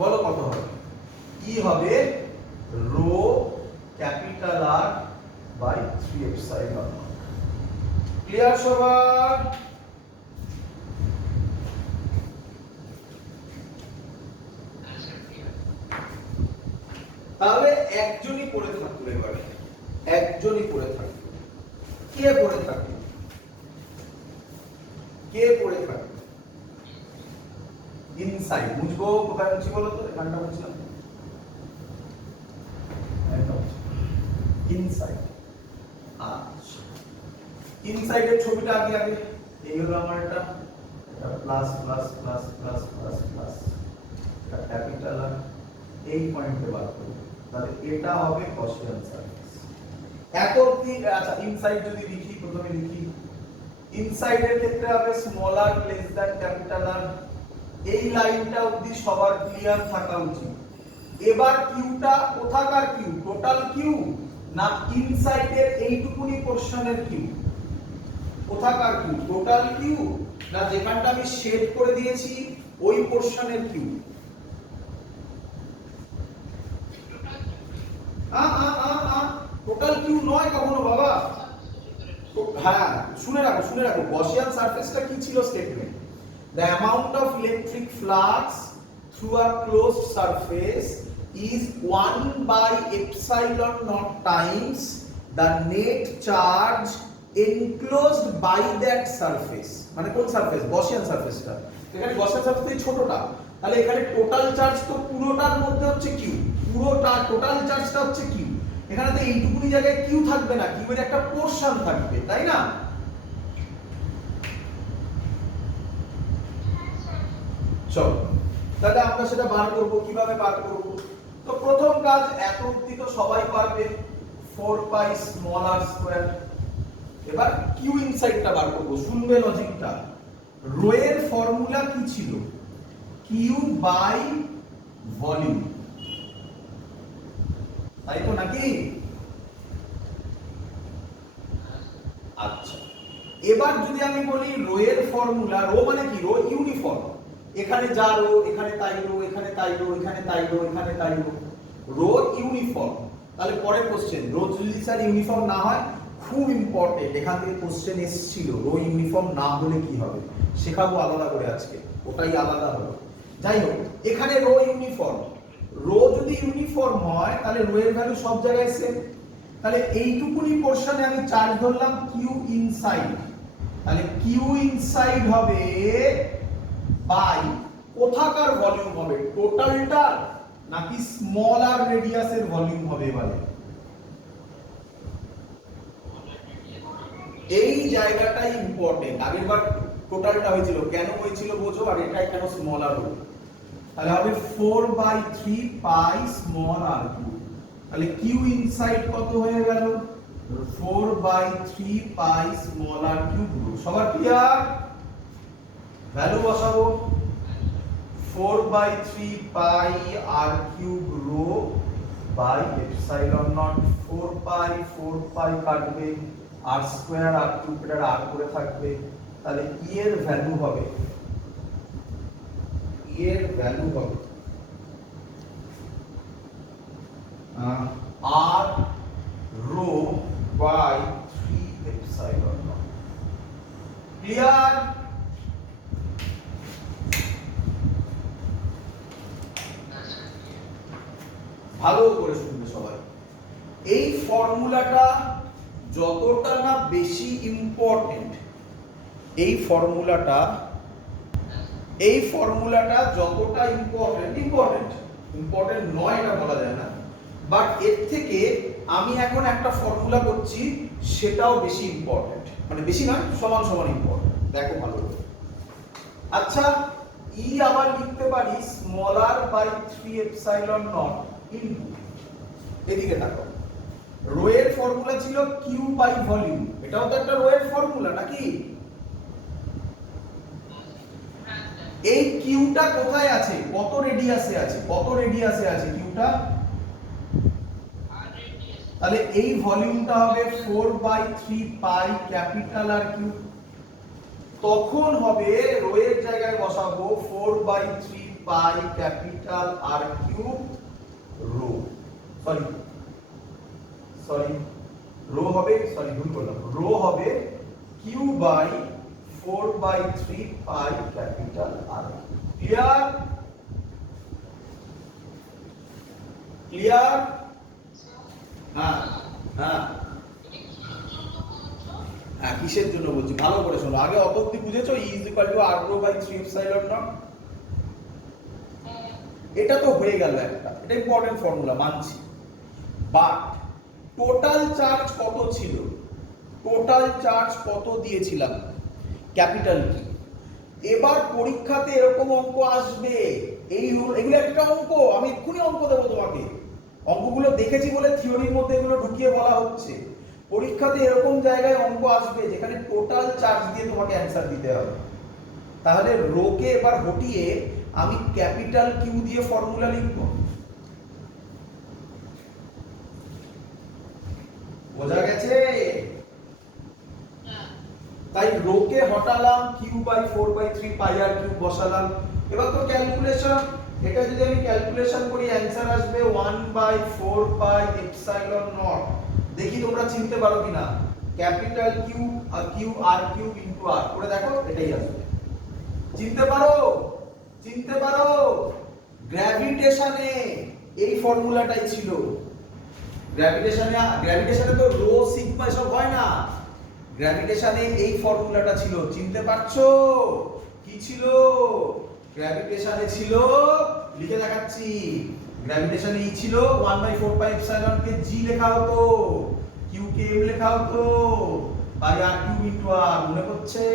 বলো কত হবে? ই হবে rho capital R by 3 epsilon. Clear সবার? তাহলে একজনই পড়ে থাকলো এবারে, একজনই পড়ে থাকলো। কে পড়ে থাকলো? কে পড়ে থাকলো? ইনসাইড। বুঝবো কোথায় হচ্ছে বলো তো? এখানটা বুঝলাম। ইনসাইড। আচ্ছা ইনসাইডের ছবিটা আগে আগে এই হলো আমার এটা plus plus plus plus plus plus, এটা ক্যাপিটাল আর এই পয়েন্টে বার করব। তাহলে এটা হবে গসিয়ান সারফেস। এত অবধি। আচ্ছা ইনসাইড যদি লিখি, প্রথমে লিখি ইনসাইডের ক্ষেত্রে হবে স্মল আর লেস দ্যান ক্যাপিটাল আর। এই লাইনটা অবধি সবার ক্লিয়ার থাকা উচিত। এবার কিউটা কোথাকার কিউ? টোটাল কিউ না ইনসাইডের এইটুকুনি পোরশনের কিউ? কোথাকার কিউ? টোটাল কিউ না যেখানটা আমি শেড করে দিয়েছি ওই পোরশনের কিউ? টোটাল কিউ নয় কখনো বাবা। হ্যাঁ শুনে রাখো, শুনে রাখো। গসিয়ান সারফেসটা কি ছিল statement? The amount of electric flux through a closed surface is 1 by epsilon naught times the net charge enclosed by that surface, মানে কোন সারফেস? গসিয়ান সারফেসটা। এখানে গসিয়ান সারফেসটাই ছোটটা, তাহলে এখানে টোটাল চার্জ তো পুরোটার মধ্যে হচ্ছে কিউ, পুরোটা টোটাল চার্জটা হচ্ছে কিউ। এখানে তো এইটুকুনি জায়গায় কিউ থাকবে না, কিউয়ের একটা পোরশন থাকবে, তাই না? চলো তাহলে আমরা সেটা বার করব। কিভাবে বার করব? তো প্রথম কাজ, এত অবধি তো সবাই পারবে, 4 পাই স্মল আর স্কয়ার। এবার কিউ ইনসাইডটা বার করব। শুনবে লজিকটা। রো এর ফর্মুলা কি ছিল? কিউ বাই ভলিউম, তাই তো নাকি? আচ্ছা, এবার যদি আমি বলি রো এর ফর্মুলা, রো মানে কি? রো ইউনিফর্ম, এখানে যা রো এখানে তাই রো, এখানে তাই রো, এখানে তাই রো, এখানে তাই রো, রো ইউনিফর্ম। তাহলে পরের কোশ্চেন, রো যদি স্যার ইউনিফর্ম না হয়, খুব ইম্পর্টেন্ট, এখান থেকে কোশ্চেন এসেছিল, রো ইউনিফর্ম না হলে কি হবে শেখাবো আলাদা করে আজকে, ওটাই আলাদা হলো। যাই হোক, এখানে রো ইউনিফর্ম, রো যদি ইউনিফর্ম হয় তাহলে রো এর ভ্যালু সব জায়গায় সেম। তাহলে এইটুকুনি পোরশনে আমি চার্জ ধরলাম কিউ ইনসাইড, তাহলে কিউ ইনসাইড হবে বাই কোথাকার ভলিউম হবে? টোটালটা নাকি স্মল আর রেডিয়াসের ভলিউম হবে? এবারে এই জায়গাটাই ইম্পর্টেন্ট। আগেরবার টোটালটা হয়েছিল, কেন হয়েছিল বোঝো, আর এটাই কেন স্মল আর হলো। তাহলে হবে 4/3 পাই স্মল আর কিউ। তাহলে কিউ ইনসাইড কত হয়ে গেল? 4/3 পাই স্মল আর কিউব। সবার ক্লিয়ার? ভ্যালু বসাবো, 4/3 pi r cube rho by epsilon naught. 4 pi কাটবে, আর স্কয়ার আর কিউব এর আর করে থাকবে। তাহলে ই এর ভ্যালু হবে, r rho by 3 epsilon naught. Clear? ভালো করে শুনবে সবাই। এই ফর্মুলাটা যতটা না বেশি ইম্পর্টেন্ট, এই ফর্মুলাটা যতটা ইম্পর্টেন্ট নয় এটা বলা যায় না, বাট এর থেকে আমি এখন একটা ফর্মুলা করছি সেটাও বেশি ইম্পর্টেন্ট, মানে বেশি না, সমান সমান ইম্পর্টেন্ট। দেখো ভালো করে। আচ্ছা, ই আবার লিখতে পারি smaller by 3 epsilon naught into, এদিকে দেখো, রো এর ফর্মুলা ছিল কিউ বাই ভলিউম, এটাও তো একটা রো এর ফর্মুলা নাকি? এই কিউটা কোথায় আছে? কত রেডিয়াসে আছে? কিউটা? তাহলে এই ভলিউমটা হবে 4/3 পাই ক্যাপিটাল আর কিউ। তখন হবে রো এর জায়গায় বসাবো 4/3 pi capital R cube rho, sorry rho হবে, ভুল করলাম, রো হবে Q by 4/3 pi capital R. Clear? হ্যাঁ, কিসের জন্য বলছি ভালো করে শোনো। আগে অত অবধি বুঝেছো? E is equal to r rho by 3 epsilon naught. এটা তো হয়ে গেল একটা, এটা ইম্পর্টেন্ট ফর্মুলা মানছি, বাট টোটাল চার্জ কত ছিল? টোটাল চার্জ কত দিয়েছিলাম? ক্যাপিটাল কি? এবার পরীক্ষাতে এরকম অঙ্ক আসবে, এগুলো একটা অঙ্ক, আমি এক্ষুনি অঙ্ক দেবো তোমাকে, অঙ্কগুলো দেখেছি বলে থিওরির মধ্যে এগুলো ঢুকিয়ে বলা হচ্ছে। পরীক্ষাতে এরকম জায়গায় অঙ্ক আসবে যেখানে টোটাল চার্জ দিয়ে তোমাকে অ্যান্সার দিতে হবে। তাহলে রোকে এবার হটিয়ে আমি ক্যাপিটাল কিউ দিয়ে ফর্মুলা লিখব। বোঝা গেছে? তাই রোকে হটালাম, Q by 4/3 pi r cube বসালাম। এবার তো ক্যালকুলেশন, এটা যদি আমি ক্যালকুলেশন করি অ্যানসার আসবে 1/4 পাই এপসাইলন নট। দেখি তোমরা চিনতে পারো কিনা, capital Q R Q R cube into আর করে দেখো, এটাই আসবে। চিনতে পারো? গ্র্যাভিটেশনে এই ফর্মুলাটাই ছিল। গ্র্যাভিটেশনে তো রো সিগমা এসব হয় না, গ্র্যাভিটেশনে এই ফর্মুলাটা ছিল। চিনতে পারছো কি ছিল? গ্র্যাভিটেশনে ছিল, লিখে দেখাচ্ছি, গ্র্যাভিটেশনে ই ছিল 1/4πε কে জি লেখা হতো, কিউ কে এম লেখা হতো, বাই আর কিউ ইনটু আর। মনে পড়ছে?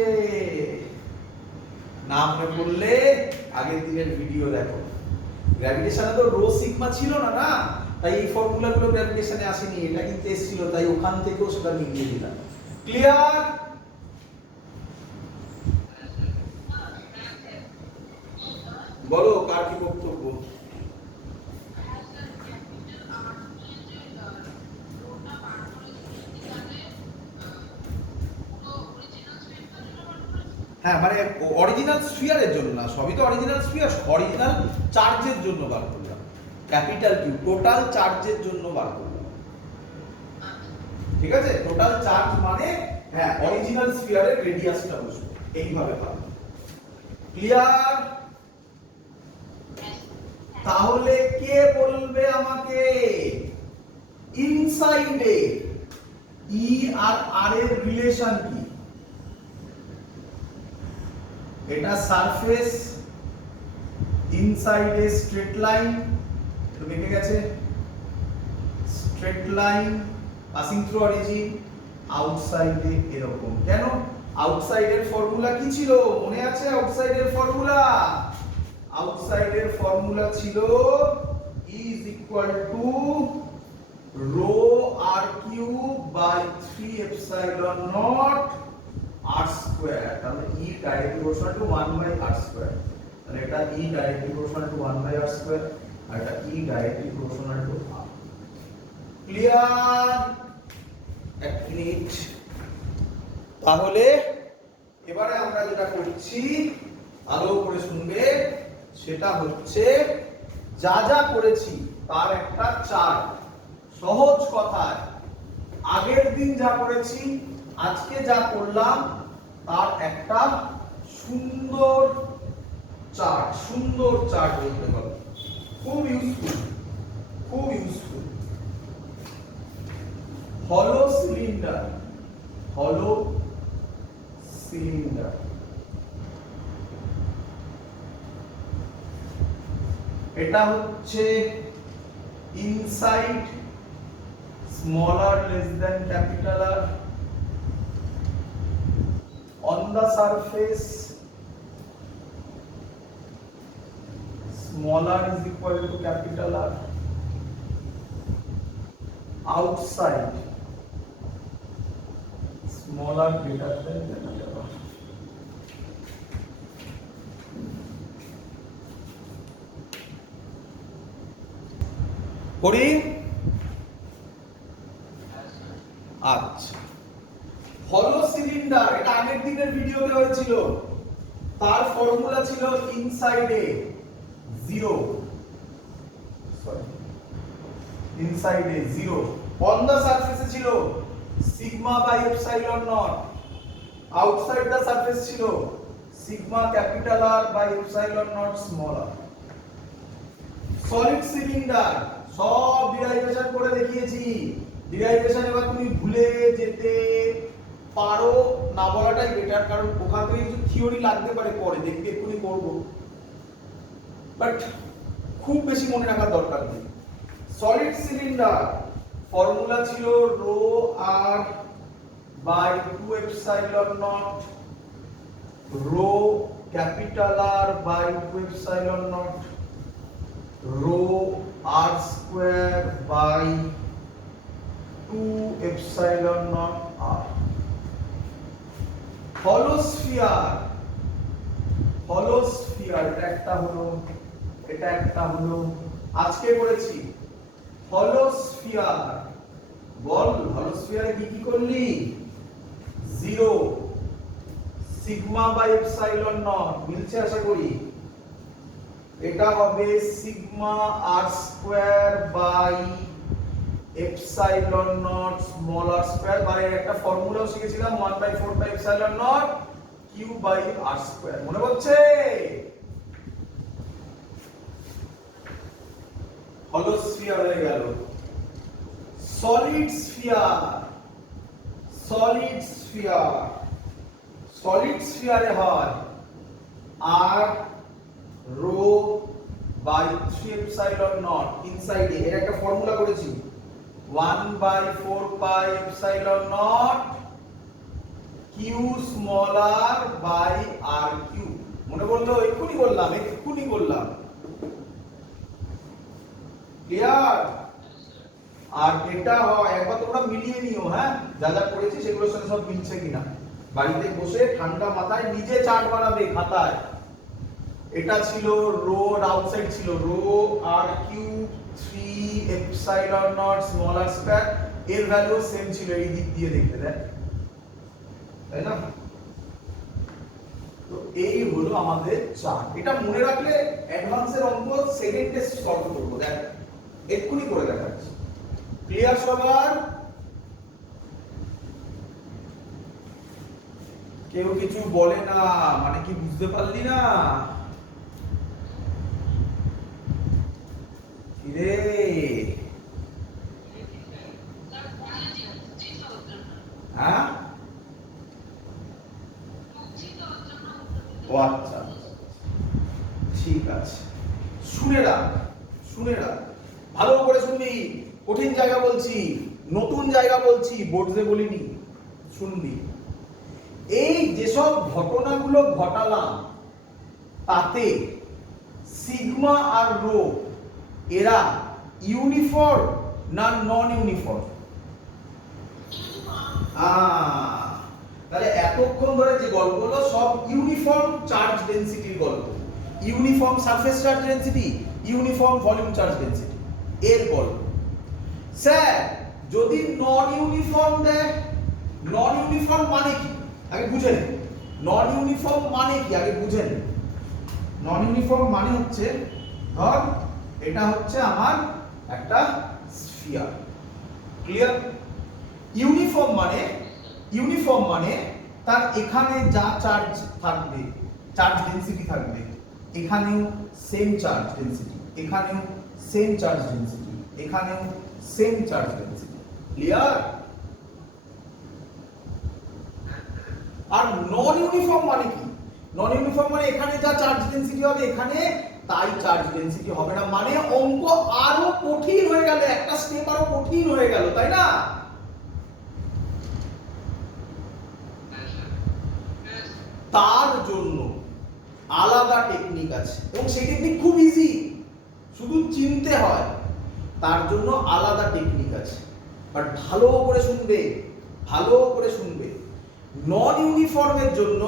না মনে পড়লে আগের দিনের ভিডিও দেখো। গ্র্যাভিটেশনে তো রো সিগমা ছিল না, না, তাই এই ফর্মুলাগুলো গ্র্যাভিটেশনে আসেনি, এটা কিন্তু এসেছিল, তাই ওখান থেকেও সেটা নিয়ে দিলাম। ক্লিয়ার? বলো কার কি বক্তব্য? হ্যাঁ, মানে অরিজিনাল স্ফিয়ারের জন্য না, সবই তো অরিজিনাল স্ফিয়ার, অরিজিনাল চার্জের জন্য বার করলাম, ক্যাপিটাল কিউ, টোটাল চার্জের জন্য বার করলাম। ঠিক আছে, টোটাল চার্জ মানে হ্যাঁ অরিজিনাল স্ফিয়ারের রেডিয়াসটা বসবে এইভাবে পাবো। ক্লিয়ার? তাহলে কে বলবে আমাকে ইনসাইডে ই আর আর এর রিলেশন কি? এটা সারফেস, ইনসাইডে স্ট্রেট লাইন, তো দেখে গেছে straight line passing through origin, আউটসাইডে এরকম। কেন? আউটসাইডের ফর্মুলা কি ছিল মনে আছে? আউটসাইডের ফর্মুলা, আউটসাইডের ফর্মুলা ছিল E is equal to rho r cube by 3 epsilon naught r square। তাহলে E directly proportional to 1 by r square। তাহলে এটা E directly proportional to 1 by r square আর এটা E directly proportional to r। Clear? এক minute. তাহলে এবারে আমরা যেটা করছি আলো করে শুনবে, সেটা হচ্ছে যা যা করেছি তার একটা চার্ট। সহজ কথায় আগের দিন যা করেছি আজকে যা করলাম তার একটা সুন্দর চার্ট, সুন্দর চার্ট বলতে পারো, খুব ইউজফুল, খুব ইউজফুল। হলো সিলিন্ডার, হলো সিলিন্ডার, এটা হচ্ছে inside smaller less than capital R, on the surface smaller is equal to capital R, outside smaller greater than capital R। করি? আচ্ছা, হলো সিলিন্ডার, এটা আগের দিনের ভিডিওতে হয়েছিল। তার ফর্মুলা ছিল ইনসাইডে 0, সরি ইনসাইডে 0, অন দা সারফেসে ছিল sigma by epsilon naught, outside the surface ছিল sigma capital R by epsilon naught small r. Solid cylinder সব ডিরাইভেশন করে দেখিয়েছি। ডিরাইভেশন এবার তুমি ভুলে যেতে পারো, না বলাটাই বেটার, কারণ ওখান থেকে কিছু থিওরি লাগতে পারে পরে, দেখবে এক্ষুনি করবো, বাট খুব বেশি মনে রাখার দরকার নেই। সলিড সিলিন্ডার ফর্মুলা ছিল rho R by 2 epsilon naught, rho capital R by 2 epsilon naught, rho r square by 2 epsilon naught r। hollow sphere, hollow sphere এটা একটা হলো, এটা একটা হলো, আজকে করেছি hollow sphere। বল hollow sphere কি কি করলি? 0 সিগমা বাই এপসাইলন নট, মিলছে আশা করি। এটা হবে sigma R square by epsilon naught small r square, মানে একটা ফর্মুলাও শিখেছিলাম 1/4 pi epsilon naught Q by R square, মনে পড়ছে? হলো স্ফিয়ার হয়ে গেল। Solid sphere, solid sphere, solid স্ফিয়ারে হয় r rho by 3 epsilon naught ইনসাইডে এর একটা ফর্মুলা করেছি 1/4 pi epsilon naught Q small R by r Q. মনে বললো এক্ষুনি বললাম, এক্ষুনি বললাম, ক্লিয়ার? আর এটা হয় একবার তোমরা মিলিয়ে নিও, হ্যাঁ, যা যা করেছি সেগুলোর সাথে সব মিলছে কিনা। বাড়িতে বসে ঠান্ডা মাথায় নিজে চার্ট বানাবে খাতায়। এটা ছিল রো, আউটসাইড ছিল rho R Q 3 epsilon naught small r square, এর ভ্যালু সেম ছিল এই দিক দিয়ে দেখতে, দেখ, তাই না? তো এই হলো আমাদের চার্ট। এটা মনে রাখলে অ্যাডভান্সের অঙ্ক সেকেন্ডে সলভ করব, দেখ এক্ষুনি করে দেখাচ্ছি। ক্লিয়ার সবার? কেউ কিছু বলে না মানে কি বুঝতে পারলি না? রে হ্যাঁ, ও আচ্ছা, ঠিক আছে, শুনে রাখ, শুনে রাখ, ভালো করে শুনবি। কঠিন জায়গা বলছি, নতুন জায়গা বলছি, বোর্ডে বলিনি, শুনবি। এই যেসব ঘটনাগুলো ঘটালাম তাতে সিগমা আর রো এরা ইউনিফর্ম না নন ইউনিফর্ম? তাহলে এতক্ষণ ধরে যে গল্পগুলো সব ইউনিফর্ম চার্জ ডেনসিটির গল্প, uniform surface charge density, uniform volume charge density এর গল্প। স্যার যদি নন ইউনিফর্ম দেয়, নন ইউনিফর্ম মানে কি আগে বুঝে নেন। নন ইউনিফর্ম মানে কি আগে বুঝে নেন। নন ইউনিফর্ম মানে হচ্ছে, ধর এটা হচ্ছে আমার একটা স্ফিয়ার, ক্লিয়ার? ইউনিফর্ম মানে, ইউনিফর্ম মানে তার এখানে যা চার্জ থাকবে, চার্জ ডেনসিটি থাকবে, এখানেও সেম চার্জ ডেনসিটি, এখানেও সেম চার্জ ডেনসিটি, এখানেও সেম চার্জ ডেনসিটি, ক্লিয়ার? আর নন ইউনিফর্ম মানে কি? নন ইউনিফর্ম মানে এখানে যা চার্জ ডেনসিটি হবে এখানে তাই চার্জ ডেনসিটি হবে না, মানে অঙ্ক আরো কঠিন হয়ে গেল, একটা স্টেপ আরো কঠিন হয়ে গেল, তাই না? তার জন্য আলাদা টেকনিক আছে এবং সেই টেকনিক খুব ইজি, শুধু চিনতে হয়। তার জন্য আলাদা টেকনিক আছে, বাট ভালো করে শুনবে, ভালো করে শুনবে। নন ইউনিফর্মের জন্য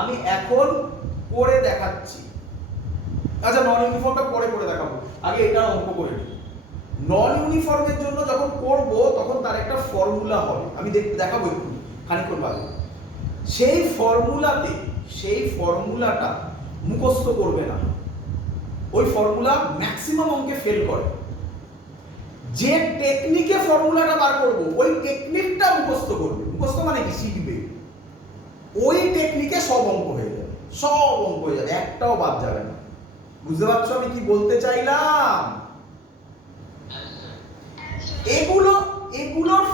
আমি এখন করে দেখাচ্ছি। আচ্ছা নন ইউনিফর্মটা পরে করে দেখাবো, আগে এটা অঙ্ক করে নিই। নন ইউনিফর্মের জন্য যখন করব তখন তার একটা ফর্মুলা হবে, আমি দেখাবো একটু খানিকক্ষণ বাদে। সেই ফর্মুলাতে, সেই ফর্মুলাটা মুখস্থ করবে না, ওই ফর্মুলা ম্যাক্সিমাম অঙ্কে ফেল করে। যে টেকনিকে ফর্মুলাটা বার করব ওই টেকনিকটা মুখস্থ করবে, মুখস্থ মানে কি শিখবে, ওই টেকনিকে সব অঙ্ক হয়ে যাবে, সব অঙ্ক হয়ে যাবে, একটাও বাদ যাবে না। বুঝতে পারছো আমি কি বলতে চাইলাম? এগুলোর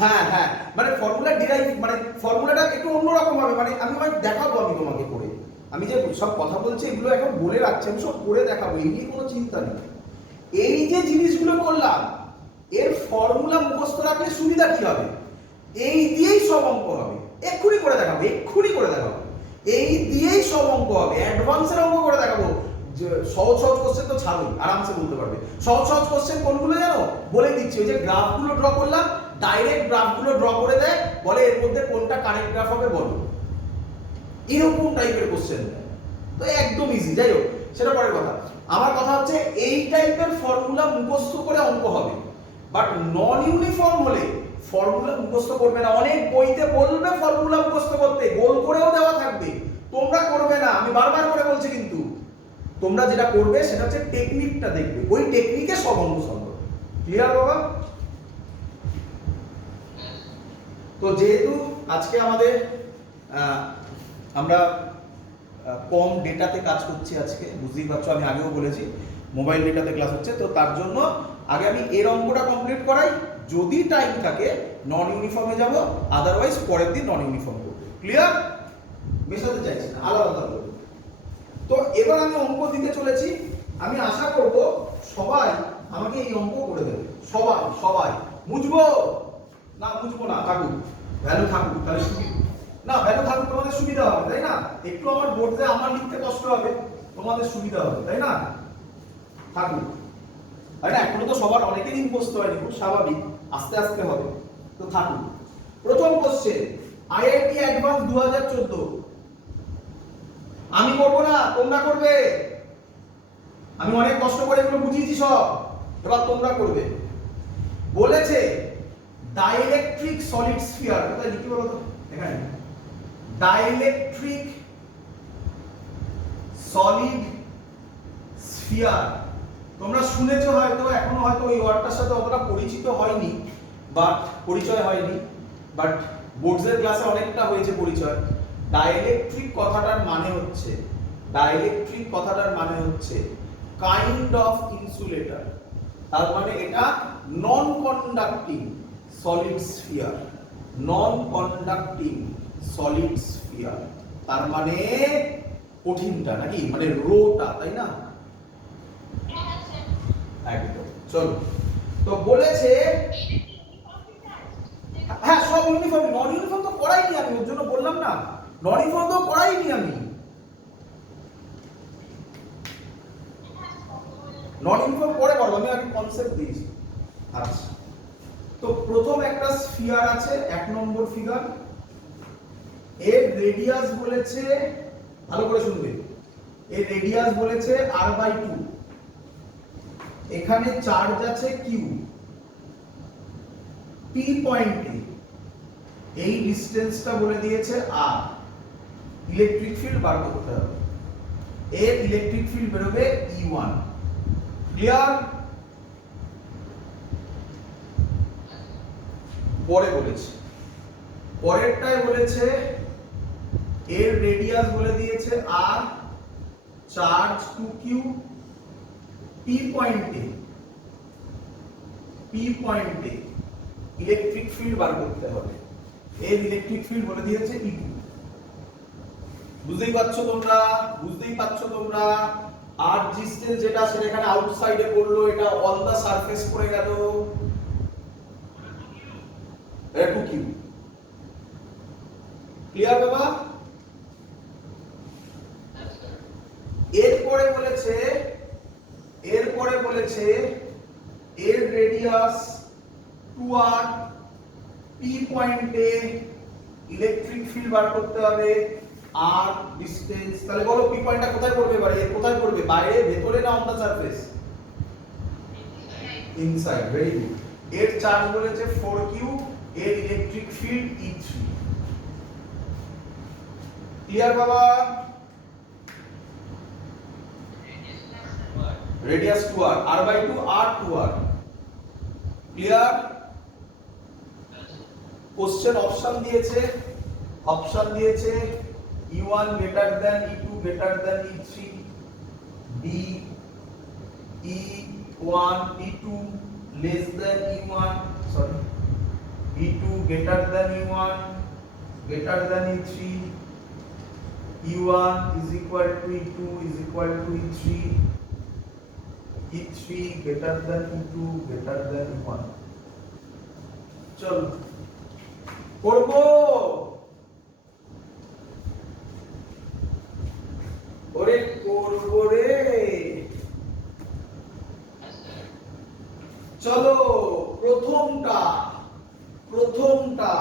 হ্যাঁ হ্যাঁ, মানে ফর্মুলা ডিরাইভ, মানে ফর্মুলাটা একটু অন্যরকম হবে, মানে আমি দেখাবো, আমি তোমাকে করে, আমি যে সব কথা বলছি এগুলো এখন বলে রাখছি, আমি সব করে দেখাবো, এই নিয়ে কোনো চিন্তা নেই। এই যে জিনিসগুলো করলাম এর ফর্মুলা মুখস্থ রাখলে সুবিধা কি হবে? এই দিয়েই সব অঙ্ক হবে, এক্ষুনি করে দেখাবো, এক্ষুনি করে দেখাবো, এই দিয়েই সব অঙ্ক হবে, অ্যাডভান্সের অঙ্ক করে দেখাবো। সহজ সহজ কোশ্চেন তো ছাড়ুই, আরামসে বলতে পারবে। সহজ সহজ কোশ্চেন কোনগুলো জানো বলে দিচ্ছি, ওই যে গ্রাফগুলো ড্র করলাম, ডাইরেক্ট গ্রাফগুলো ড্র করে দেয়, বলে এর মধ্যে কোনটা কারেক্ট গ্রাফ হবে বলো, এরকম টাইপের কোশ্চেন। তো একদম ইজি, যাই হোক সেটা পরের কথা। আমার কথা হচ্ছে এই টাইপের ফর্মুলা মুখস্থ করে অঙ্ক হবে, বাট নন ইউনিফর্ম হলে ফর্মুলা মুখস্থ করবে না। অনেক বইতে বলবে ফর্মুলা মুখস্থ করতে, গোল করেও দেওয়া থাকবে, তোমরা করবে না, আমি বারবার করে বলছি। কিন্তু তোমরা যেটা করবে সেটা হচ্ছে টেকনিকটা দেখবে, ওই টেকনিকে সব অঙ্ক সলভ হবে। ক্লিয়ার বাবা? তো যেহেতু আজকে আমাদের আমরা কম ডেটাতে কাজ করছি আজকে, বুঝতেই পারছো, আমি আগেও বলেছি মোবাইল ডেটাতে ক্লাস হচ্ছে, তো তার জন্য আগে আমি এর অঙ্কটা কমপ্লিট করাই, যদি টাইম থাকে নন ইউনিফর্মে যাব, আদারওয়াইজ পরের দিন নন ইউনিফর্ম করবো। ক্লিয়ার? মেশাতে চাইছি না, আলাদা আলাদা করবো। তো এবার আমি অঙ্ক দিতে চলেছি, আমি আশা করব সবাই আমাকে এই অঙ্ক করে দেবে, সবাই সবাই। মুছবো না? মুছবো না, থাকুক, ভ্যালু থাকুক, তাহলে সুবিধা, না ভ্যালু থাকুক তোমাদের সুবিধা হবে, তাই না? একটু আমার বোর্ডে আমার লিখতে কষ্ট হবে, তোমাদের সুবিধা হবে, তাই না? থাকুক, তাই না? এখনো তো সবার অনেকেরই মুখস্থ হয়নি, খুব স্বাভাবিক, আস্তে আস্তে হবে, তো থাকুক। প্রথম কোশ্চেন, আইআইটি অ্যাডভান্স 2014। আমি করবো না, তোমরা করবে, আমি অনেক কষ্ট করে এগুলো বুঝিয়েছি সব, এবার তোমরা করবে। বলেছে ডাইইলেকট্রিক সলিড স্ফিয়ার, কোথায় লিখি বলো তো? এখানে ডাইইলেকট্রিক সলিড স্ফিয়ার, তোমরা শুনেছো হয়তো, এখনো হয়তো ওই ওয়ার্ডটার সাথে অতটা পরিচিত হয়নি, বাট পরিচয় হয়নি, বাট বোর্ডসের ক্লাসে অনেকটা হয়েছে পরিচয়। ডাইইলেকট্রিক কথাটার মানে হচ্ছে, ডাইইলেকট্রিক কথাটার মানে হচ্ছে কাইন্ড অফ ইনসুলেটর, তার মানে এটা নন কন্ডাক্টিং সলিড স্ফিয়ার, নন কন্ডাক্টিং সলিড স্ফিয়ার, তার মানে কঠিনটা নাকি, মানে রোটা, তাই না? একদম। চলো, তো বলেছে, হ্যাঁ সব ইউনিফর্ম, নন ইউনিফর্ম তো করাইনি আমি, ওর জন্য বললাম না, নন ইউনিফর্ম তো করাইনি আমি, নন ইউনিফর্ম পরে করবো, আমি আগে কনসেপ্ট দিয়েছি। আচ্ছা, তো প্রথম একটা স্ফিয়ার আছে, 1 নম্বর ফিগার, এর রেডিয়াস বলেছে, ভালো করে শুনবে, এর রেডিয়াস বলেছে r/2, এখানে চার্জ আছে q, p পয়েন্টে এই ডিসটেন্সটা বলে দিয়েছে r, ইলেকট্রিক ফিল্ড বার করতে হবে, এর ইলেকট্রিক ফিল্ড বেরোবে E1। ক্লিয়ার? পরে বলেছে, পরেরটাই বলেছে এর রেডিয়াস বলে দিয়েছে r, চার্জ 2q, p পয়েন্টে ইলেকট্রিক ফিল্ড বার করতে হবে, এর ইলেকট্রিক ফিল্ড বলে দিয়েছে E2। বুঝতেই পারছো তোমরা? বুঝতেই পারছো তোমরা? আর ডিসটেন্স যেটা সেটা এখানে আউটসাইডে পড়লো, এটা অন দা সারফেস পড়ে গেল, এটা 2q। ক্লিয়ার বাবা? এরপরে বলেছে এর রেডিয়াস 2r, p পয়েন্টে ইলেকট্রিক ফিল্ড বার করতে হবে, আর ডিসটেন্স, তাহলে বলো p পয়েন্টটা কোথায় পড়বে এবারে? এর কোথায় পড়বে, বাইরে, ভেতরে না on the surface? Inside. Very good. এর চার্জ বলেছে 4q, এর ইলেকট্রিক ফিল্ড E3। ক্লিয়ার বাবা? Radius 2r, r/2, r 2r। Clear? Question option দিয়েছে E1 greater than E2 greater than E3, B E1 E2 less than E1, sorry, E2 greater than E1 greater than E3, E1 is equal to E2 is equal to E3, E3 greater than E2 greater than E1। চলো করবো, ওরে করবো রে। চলো প্রথমটা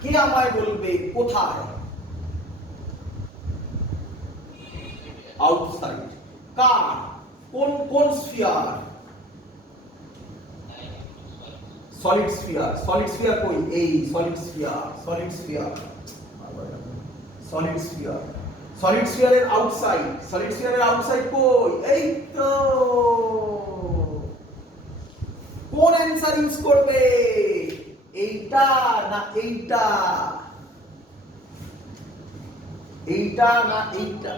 কে আমায় বলবে কোথায়? আউটসাইড। কার? কোন স্ফিয়ার? সলিড স্ফিয়ার কই? এই সলিড স্ফিয়ারের আউটসাইড কই? এই তো। কোন অ্যানসার ইউজ করবে? এইটা না এইটা? এইটা না এইটা?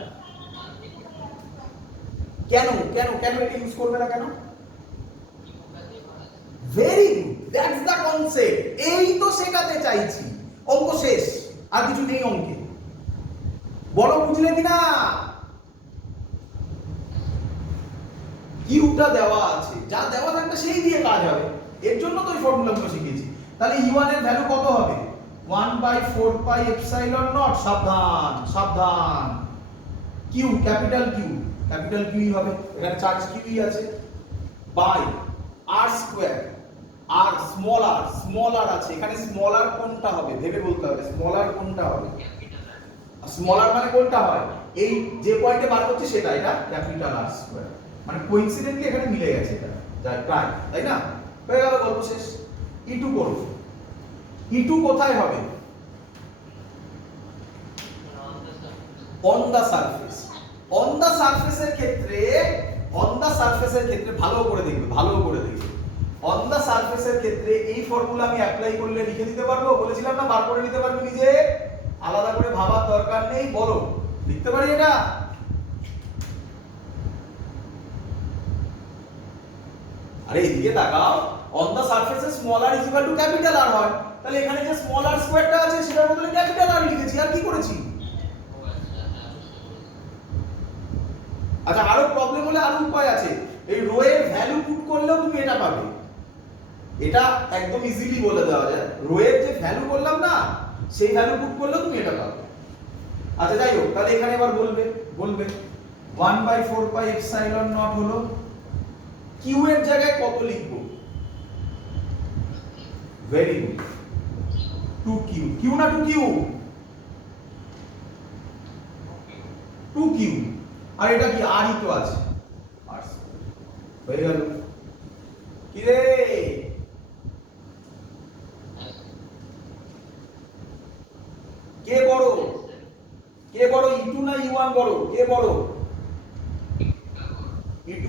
কেন কেন কেন এটা ইউজ করবে না কেন? Very good, that's the concept. এই তো শেখাতে চাইছি। অঙ্ক শেষ, আর কিছু নেই অঙ্কে। বড় বুঝলে কিনা? কিউটা দেওয়া আছে, যা দেওয়া থাকবে সেই দিয়ে কাজ হবে। এর জন্য তো এই ফর্মুলাগুলো শিখেছি। তাহলে E1 এর ভ্যালু কত হবে? 1/4 পাই এপসাইলন নট। সাবধান সাবধান, কিউ ক্যাপিটাল কিউই হবে, এখানে চার্জ কিউই আছে, বাই আর স্কয়ার। আর স্মল আর আছে এখানে। স্মল আর কোনটা হবে ভেবে বলতে হবে। স্মল আর কোনটা হবে? স্মল আর মানে কোনটা হয়? এই যে পয়েন্টে বার করছি সেটা, এটা ক্যাপিটাল আর স্কয়ার। মানে কোইন্সিডেন্টলি এখানে মিলে গেছে এটা, যাই প্রায়, তাই না? হয়ে গেল, গল্প শেষ। E2 করব। E2 কোথায় হবে? On the surface. On the সারফেসের ক্ষেত্রে ভালো করে দেখবে। অন দা সারফেসের ক্ষেত্রে এই ফর্মুলা আমি অ্যাপ্লাই করলে লিখে দিতে পারবো। বলেছিলাম না, বার করে নিতে পারবে নিজে, আলাদা করে ভাবার দরকার নেই। বলো, লিখতে পারি এটা? আরে এদিকে তাকাও, অন দা সারফেসে small r is equal to capital R হয়। তাহলে এখানে যে স্মল আর স্কয়ারটা আছে সেটার বদলে ক্যাপিটাল আর লিখেছি। আর কি করেছি? আচ্ছা, আরো প্রবলেম হলে আরো উপায় আছে। এই রো এর ভ্যালু পুট করলেও তুমি এটা পাবে। এটা একদম ইজিলি বলে দেওয়া যায়। রো এর যে ভ্যালু করলাম না, সেই ভ্যালু পুট করলেও তুমি এটা পাবে। আচ্ছা যাই হোক, তাহলে এখানে এবার বলবে 1/4 পাই এপসাইলন নট হলো কিউ এর জায়গায় কত লিখবো? Very good, 2q। কিউ না 2q? 2q। আর এটা কি? আরই তো আছে, আর হয়ে গেল। কি রে, কে বড়? E2 না E1 বড়? কে বড়? E2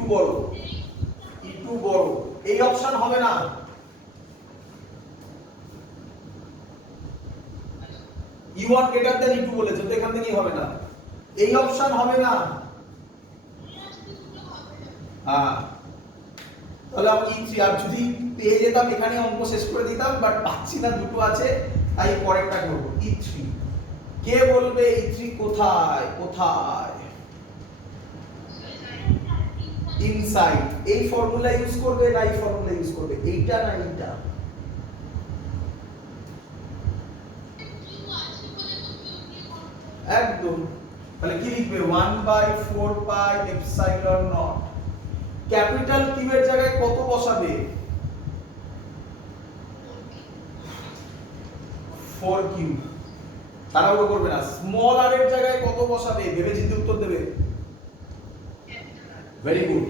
বড়। এই অপশন হবে না। E1 গ্রেটার দ্যান E2 বলেছে তো, এখান থেকেই হবে না। এই অপশন হবে না। হ্যাঁ, তাহলে আমি E3। আর যদি পেয়ে যেতাম এখানে অঙ্ক শেষ করে দিতাম, বাট পাচ্ছি না, দুটো আছে, তাই পরেরটা করব। E3 কে বলবে? E3 কোথায়? ইনসাইড। এই ফর্মুলা ইউজ করবে না এই ফর্মুলা ইউজ করবে? এইটা না এইটা? একদম। তাহলে কি লিখবে? 1/4 pi epsilon naught. Capital Q এর জায়গায় কত বসাবে? 4q। তাড়াহুড়ো করবে না। স্মল আর এর জায়গায় কত বসাবে? ভেবে চিন্তে উত্তর দেবে। Very good.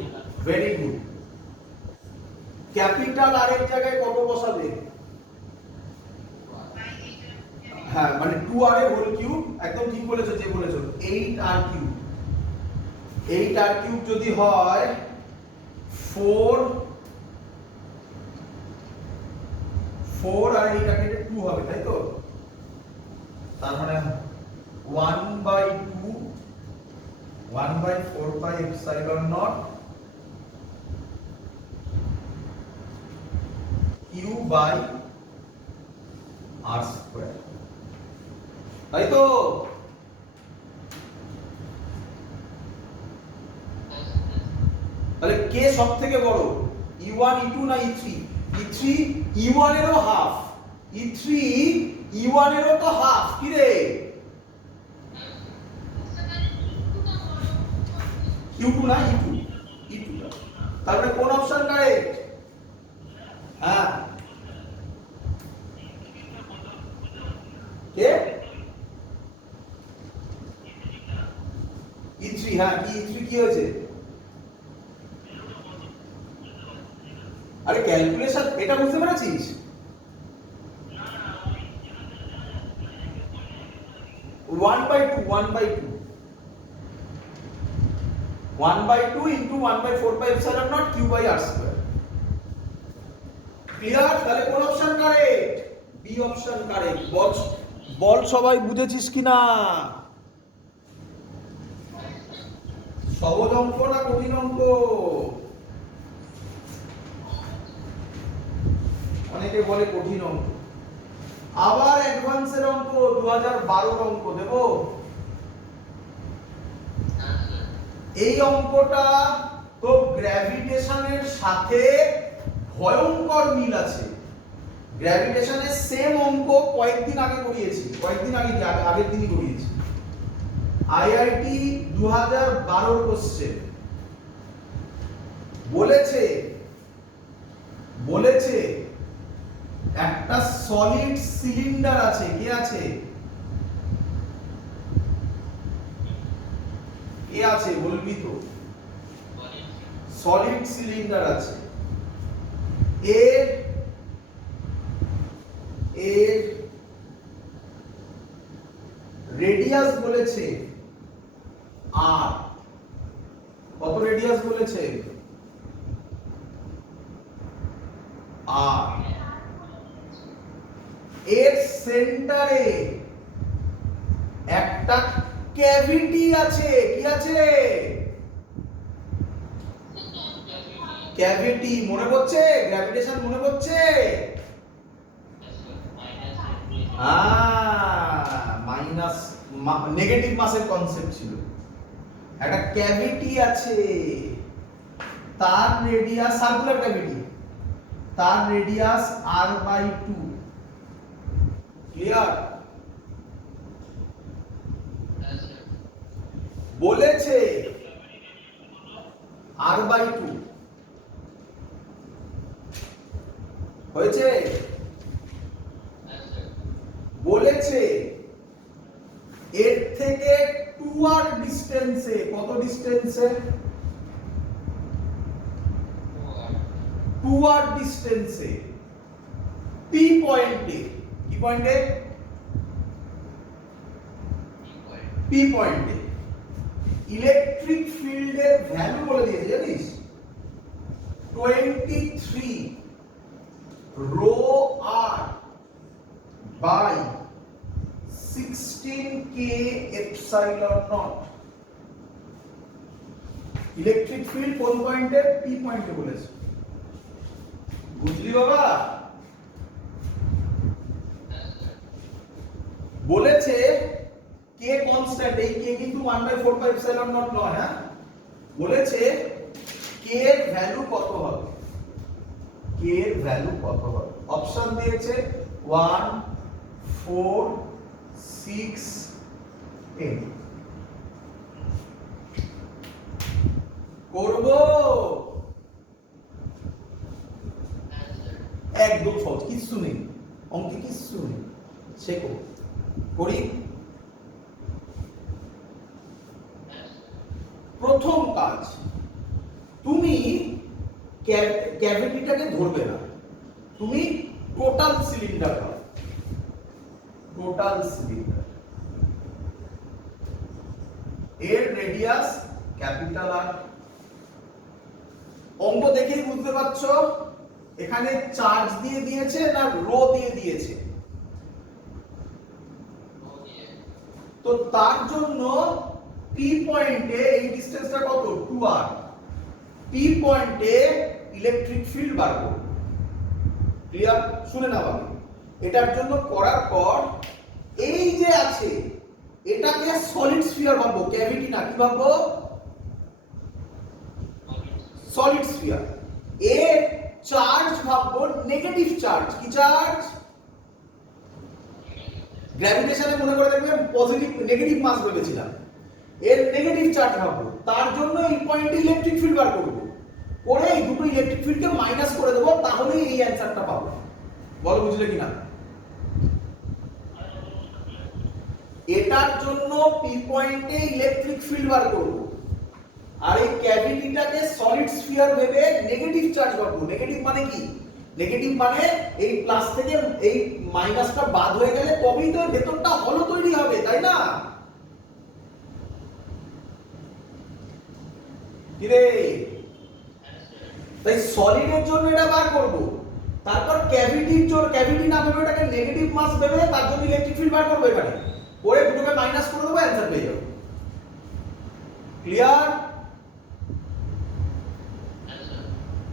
ক্যাপিটাল আর এর জায়গায় কত বসাবে? হ্যাঁ, মানে 2r এর হোল কিউব। একদম ঠিক বলেছো, যে বলেছো 8r কিউব। 8r কিউব যদি হয় 4 আর এইটা কেটে 2 হবে, তাই তো? তার মানে 1/4 pi epsilon naught Q by R square, তাই তো? তাহলে কে সব থেকে বড়? E1 E2 না E3? E3 E1 এরও হাফ। E3 E1 এরও তো হাফ। কি রে, Q2 না E2? তারপরে কোন অপশন কারেক্ট? হ্যাঁ, কে? E3। হ্যাঁ, E3 কি হয়েছে? আরে ক্যালকুলেশন, এটা বুঝতে পেরেছিস? One by two into 1/4 pi epsilon naught Q by R square. Clear? তাহলে কোন option correct? B option correct. বল সবাই বুঝেছিস কিনা? সহজ অঙ্ক না কঠিন অঙ্ক? অনেকে বলে কঠিন অঙ্ক। আবার অ্যাডভান্সের অঙ্ক 2012 অঙ্ক দেব। এই অঙ্কটা তো গ্র্যাভিটেশনের সাথে ভয়ঙ্কর মিল আছে। গ্র্যাভিটেশনের সেম অঙ্ক কয়েকদিন আগে করিয়েছি, কয়েকদিন আগে কি আগের দিনই করিয়েছি। IIT 2012 question. বলেছে একটা সলিড সিলিন্ডার আছে। কে আছে? কে আছে বলবি তো? সলিড সিলিন্ডার আছে। এর রেডিয়াস বলেছে আর। কত রেডিয়াস বলেছে? আর। এর সেন্টারে একটা ক্যাভিটি আছে। কি আছে? ক্যাভিটি। মনে পড়ছে? গ্র্যাভিটেশন মনে পড়ছে? মাইনাস নেগেটিভ মাসের কনসেপ্ট ছিল। একটা ক্যাভিটি আছে, তার রেডিয়াস, সার্কুলার ক্যাভিটি, তার রেডিয়াস r/2। ক্লিয়ার? বলেছে r/2 হয়েছে। বলেছে এর থেকে 2r ডিসটেন্সে। কত ডিসটেন্সে? 2r ডিসটেন্সে p পয়েন্টে। কি পয়েন্টে? p পয়েন্টে ইলেকট্রিক ফিল্ডের ভ্যালু বলে দিয়েছে, জানিস? 23 rho r by 16k epsilon naught। Electric field কোন পয়েন্টে? p পয়েন্টে বলেছে। বুঝলি বাবা? বলেছে কে কনস্ট্যান্ট। এই কে কিন্তু 1/4 pi epsilon naught নয়। হ্যাঁ, বলেছে কে এর ভ্যালু কত হবে। কে এর ভ্যালু কত হবে? অপশন দিয়েছে 1, 4, 6, 8। করব? একদম সহজ, কিছু নেই অঙ্কে, কিছু নেই। শেখো। করি। প্রথম কাজ, তুমি ক্যাভিটিটাকে ধরবে না, তুমি টোটাল সিলিন্ডার পাবে। টোটাল সিলিন্ডার, এর রেডিয়াস ক্যাপিটাল আর। অঙ্ক দেখেই বুঝতে পারছো এখানে চার্জ দিয়ে দিয়েছে না রো দিয়ে দিয়েছে। তো তার জন্য পি পয়েন্টে এই ডিসটেন্সটা কত? 2r। পি পয়েন্টে ইলেকট্রিক ফিল্ড বার করব। ক্লিয়ার? শুনে নাও আমি। এটার জন্য করার পর এই যে আছে এটাকে সলিড স্ফিয়ার ভাববো, ক্যাভিটি না। কি ভাববো? Solid sphere. এর চার্জ ভাববো নেগেটিভ চার্জ। কি চার্জ? গ্র্যাভিটেশনে মনে করে দেখবেন পজিটিভ নেগেটিভ মাস ভেবেছিলাম, এর নেগেটিভ চার্জ ভাববো। তার জন্য এই পয়েন্টে ইলেকট্রিক ফিল্ড বার করব, করে এই দুটো ইলেকট্রিক ফিল্ডকে মাইনাস করে দেবো, তাহলেই এই অ্যানসারটা পাবো। বলো বুঝলে কিনা? এটার জন্য পি পয়েন্টে ইলেকট্রিক ফিল্ড বার করব, আর এই ক্যাভিটিটাকে সলিড স্ফিয়ার ভেবে নেগেটিভ চার্জ ভাববো। নেগেটিভ মানে কি? নেগেটিভ মানে এই প্লাস থেকে এই মাইনাসটা বাদ হয়ে গেলে তবেই তো ভেতরটা হলো তৈরি হবে, তাই না? কি রে? তাই সলিডের জন্য এটা বার করব, তারপর ক্যাভিটির জন্য ক্যাভিটি না ভেবে এটাকে নেগেটিভ মাস ভেবে তার জন্য ইলেকট্রিক ফিল্ড বার করব। এখানে করে দুটোকে মাইনাস করে দেবো, অ্যানসার পেয়ে যাবো। ক্লিয়ার?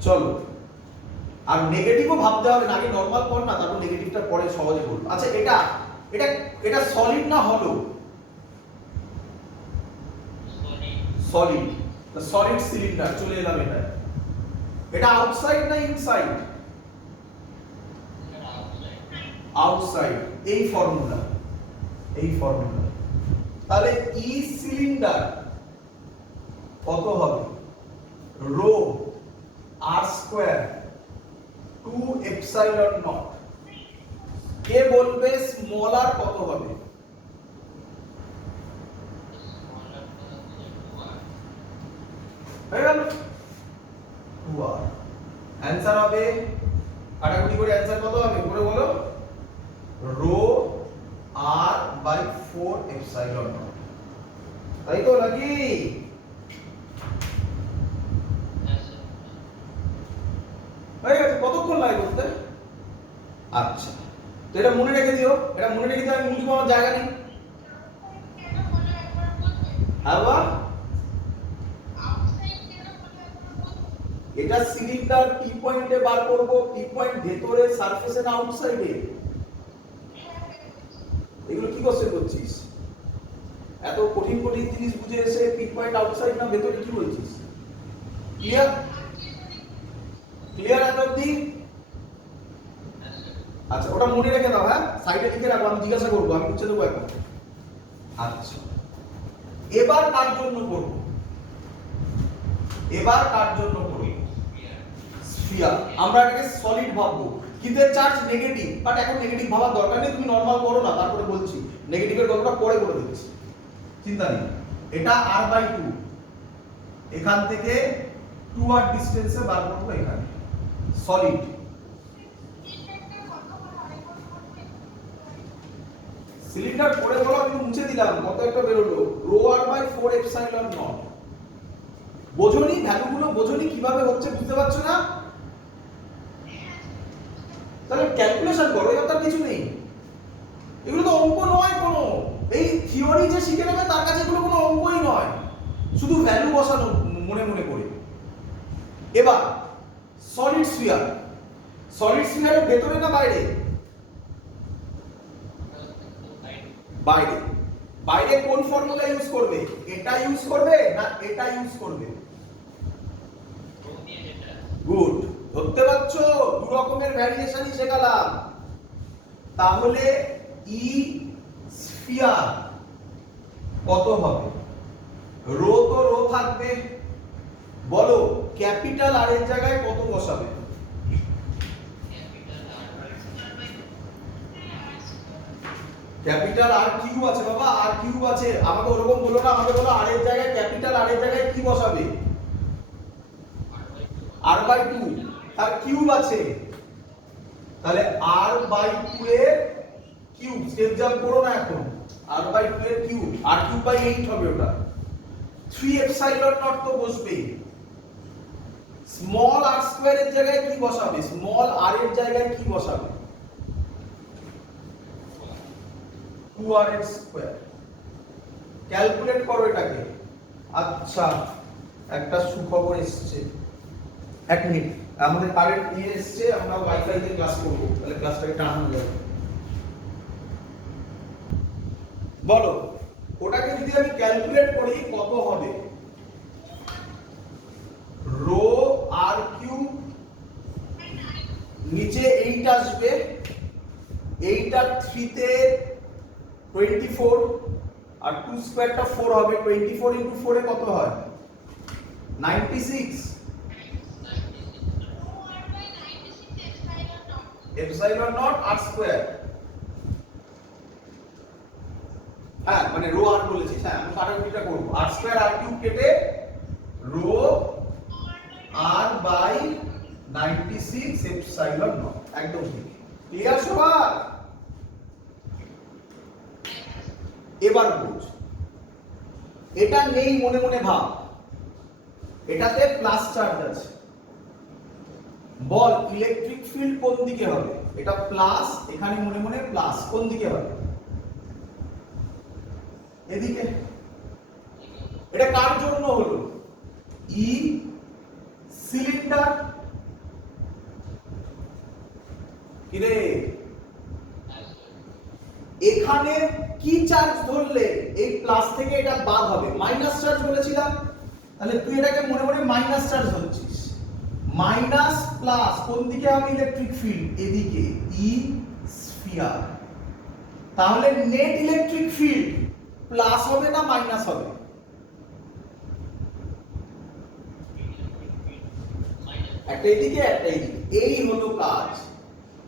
চলো, আর নেগেটিভও ভাবতে হবে না, আগে নরমাল কর না, তারপর নেগেটিভটা পরে সহজে বলবো। আচ্ছা, এটা এটা এটা সলিড না হলো? সলিড। সলিড সিলিন্ডার, চলে এলাম এটা। এটা আউটসাইড না ইনসাইড? আউটসাইড। এই ফর্মুলা, এই ফর্মুলা। তাহলে ই সিলিন্ডার কত হবে? Rho r square 2 epsilon naught. কে বলবে স্মল আর কত হবে? হয়ে গেল 2r। অ্যানসার হবে, কাটাকুটি করে অ্যানসার কত হবে করে বলো? Rho R by 4 epsilon naught. তাই তো নাকি? হয়ে গেছে। কতক্ষণ লাগে করতে? আচ্ছা, তো এটা মনে রেখে দিও, এটা মনে রেখে দিও, আমি মুছবো, আমার জায়গা নেই। আবার এটা সিলিন্ডার পি পয়েন্টে বার করব, পি পয়েন্ট ভেতরে সারফেসে না আউটসাইডে? এগুলো কি কোশ্চেন করছিস? এত কঠিন কঠিন জিনিস বুঝে এসে পি পয়েন্ট আউটসাইড না ভেতরে কি বলছিস? ক্লিয়ার? ক্লিয়ার এত অবধি? আচ্ছা, ওটা মনে রেখে দাও, হ্যাঁ সাইডে লিখে রাখো, আমি জিজ্ঞাসা করবো, আমি বুঝে দেবো এখন। আচ্ছা, এবার কার জন্য করব? এবার কার জন্য করব? স্ফিয়ার। আমরা এটাকে সলিড ভাববো, কিন্তু এর চার্জ নেগেটিভ, বাট এখন নেগেটিভ ভাবার দরকার নেই, তুমি নরমাল করো না, তারপরে বলছি। নেগেটিভের গল্পটা পরে করে দিচ্ছি, চিন্তা নেই। এটা r/2, এখান থেকে 2r ডিসটেন্সে বার করব এখানে। সলিড। সিলিন্ডার পড়ে বলো, আমি মুছে দিলাম, কত একটা বেরোলো, rho r by 4 epsilon naught. বোঝনি ভ্যালুগুলো? বোঝনি কিভাবে হচ্ছে? বুঝতে পারছো না? তাহলে ক্যালকুলেশন করো, এর তার কিছু নেই। এগুলো তো অঙ্ক নয় কোনো, এই থিওরি যে শিখে নেবে তার কাছে এগুলো কোনো অঙ্কই নয়, শুধু ভ্যালু বসানো মনে মনে করে। এবার সলিড স্ফিয়ার। সলিড স্ফিয়ারের ভেতরে না বাইরে? বাইরে। বাইরে কোন ফর্মুলা ইউজ করবে? এটা ইউজ করবে না এটা ইউজ করবে? গুড, ধরতে পারছো? দু রকমের ভ্যারিয়েশনই শেখালাম। তাহলে ই স্ফিয়ার কত হবে? রো তো রো থাকবে, বলো ক্যাপিটাল আর এর জায়গায় কত বসাবে? ক্যাপিটাল আর কিউ আছে বাবা, আর কিউ আছে। আমাকে ওরকম বলো না, আমাকে বলো আর এর জায়গায় ক্যাপিটাল আর এর জায়গায় কি বসাবে? r/2, আর কিউব আছে, তাহলে r/2 এর কিউব। স্টেপ জাম্প করো না এখন, r/2 এর কিউব, r3/8 হবে ওটা। 3 এপসাইলন নট তো বসবে। স্মল r স্কয়ার এর জায়গায় কি বসাবে? স্মল r এর জায়গায় কি বসাবে? 2r square. ক্যালকুলেট করো এটাকে। আচ্ছা, একটা সুখবর এসেছে, এক মিনিট, আমাদের কারেন্ট নিয়ে এসেছে, আমরা ওয়াইফাই তে ক্লাস করব, তাহলে ক্লাসটাকে টানানো যাবে। বলো ওটাকে যদি আমি ক্যালকুলেট করি কত হবে? রো আর কিউব, নিচে 8 আসবে, 8 আর 3 তে 24, আর 2 স্কয়ারটা 4 হবে। 24 ইনটু 4 এ কত হয়? 96 এপসাইলন নট আর স্কয়ার। হ্যাঁ, মানে রো আর বলেছি, হ্যাঁ আমি কাটাকুটিটা করব। আর স্কয়ার আর কিউব কেটে rho R by 96 epsilon naught, একদম ঠিক। ক্লিয়ার সবার? এবার বুঝ, এটা নেই মনে মনে ভাব, এটাতে প্লাস চার্জ আছে। বল ইলেকট্রিক ফিল্ড কোন দিকে হবে? এটা প্লাস, এখানে মনে মনে প্লাস, কোন দিকে হবে? এদিকে। এটা কার জন্য হলো? ই সিলিন্ডার কি রে এখানে কি চার্জ ধরলে এই প্লাস থেকে এটা বাদ হবে মাইনাস চার্জ বলেছিলাম তাহলে তুই এটাকে মনে মনে মাইনাস চার্জ ধরছিস মাইনাস প্লাস কোন দিকে হবে ইলেকট্রিক ফিল্ড এদিকে ই স্ফিয়ার তাহলে নেট ইলেকট্রিক ফিল্ড প্লাস হবে না মাইনাস হবে একটা এদিকে একটা এদিকে এই হলো কাজ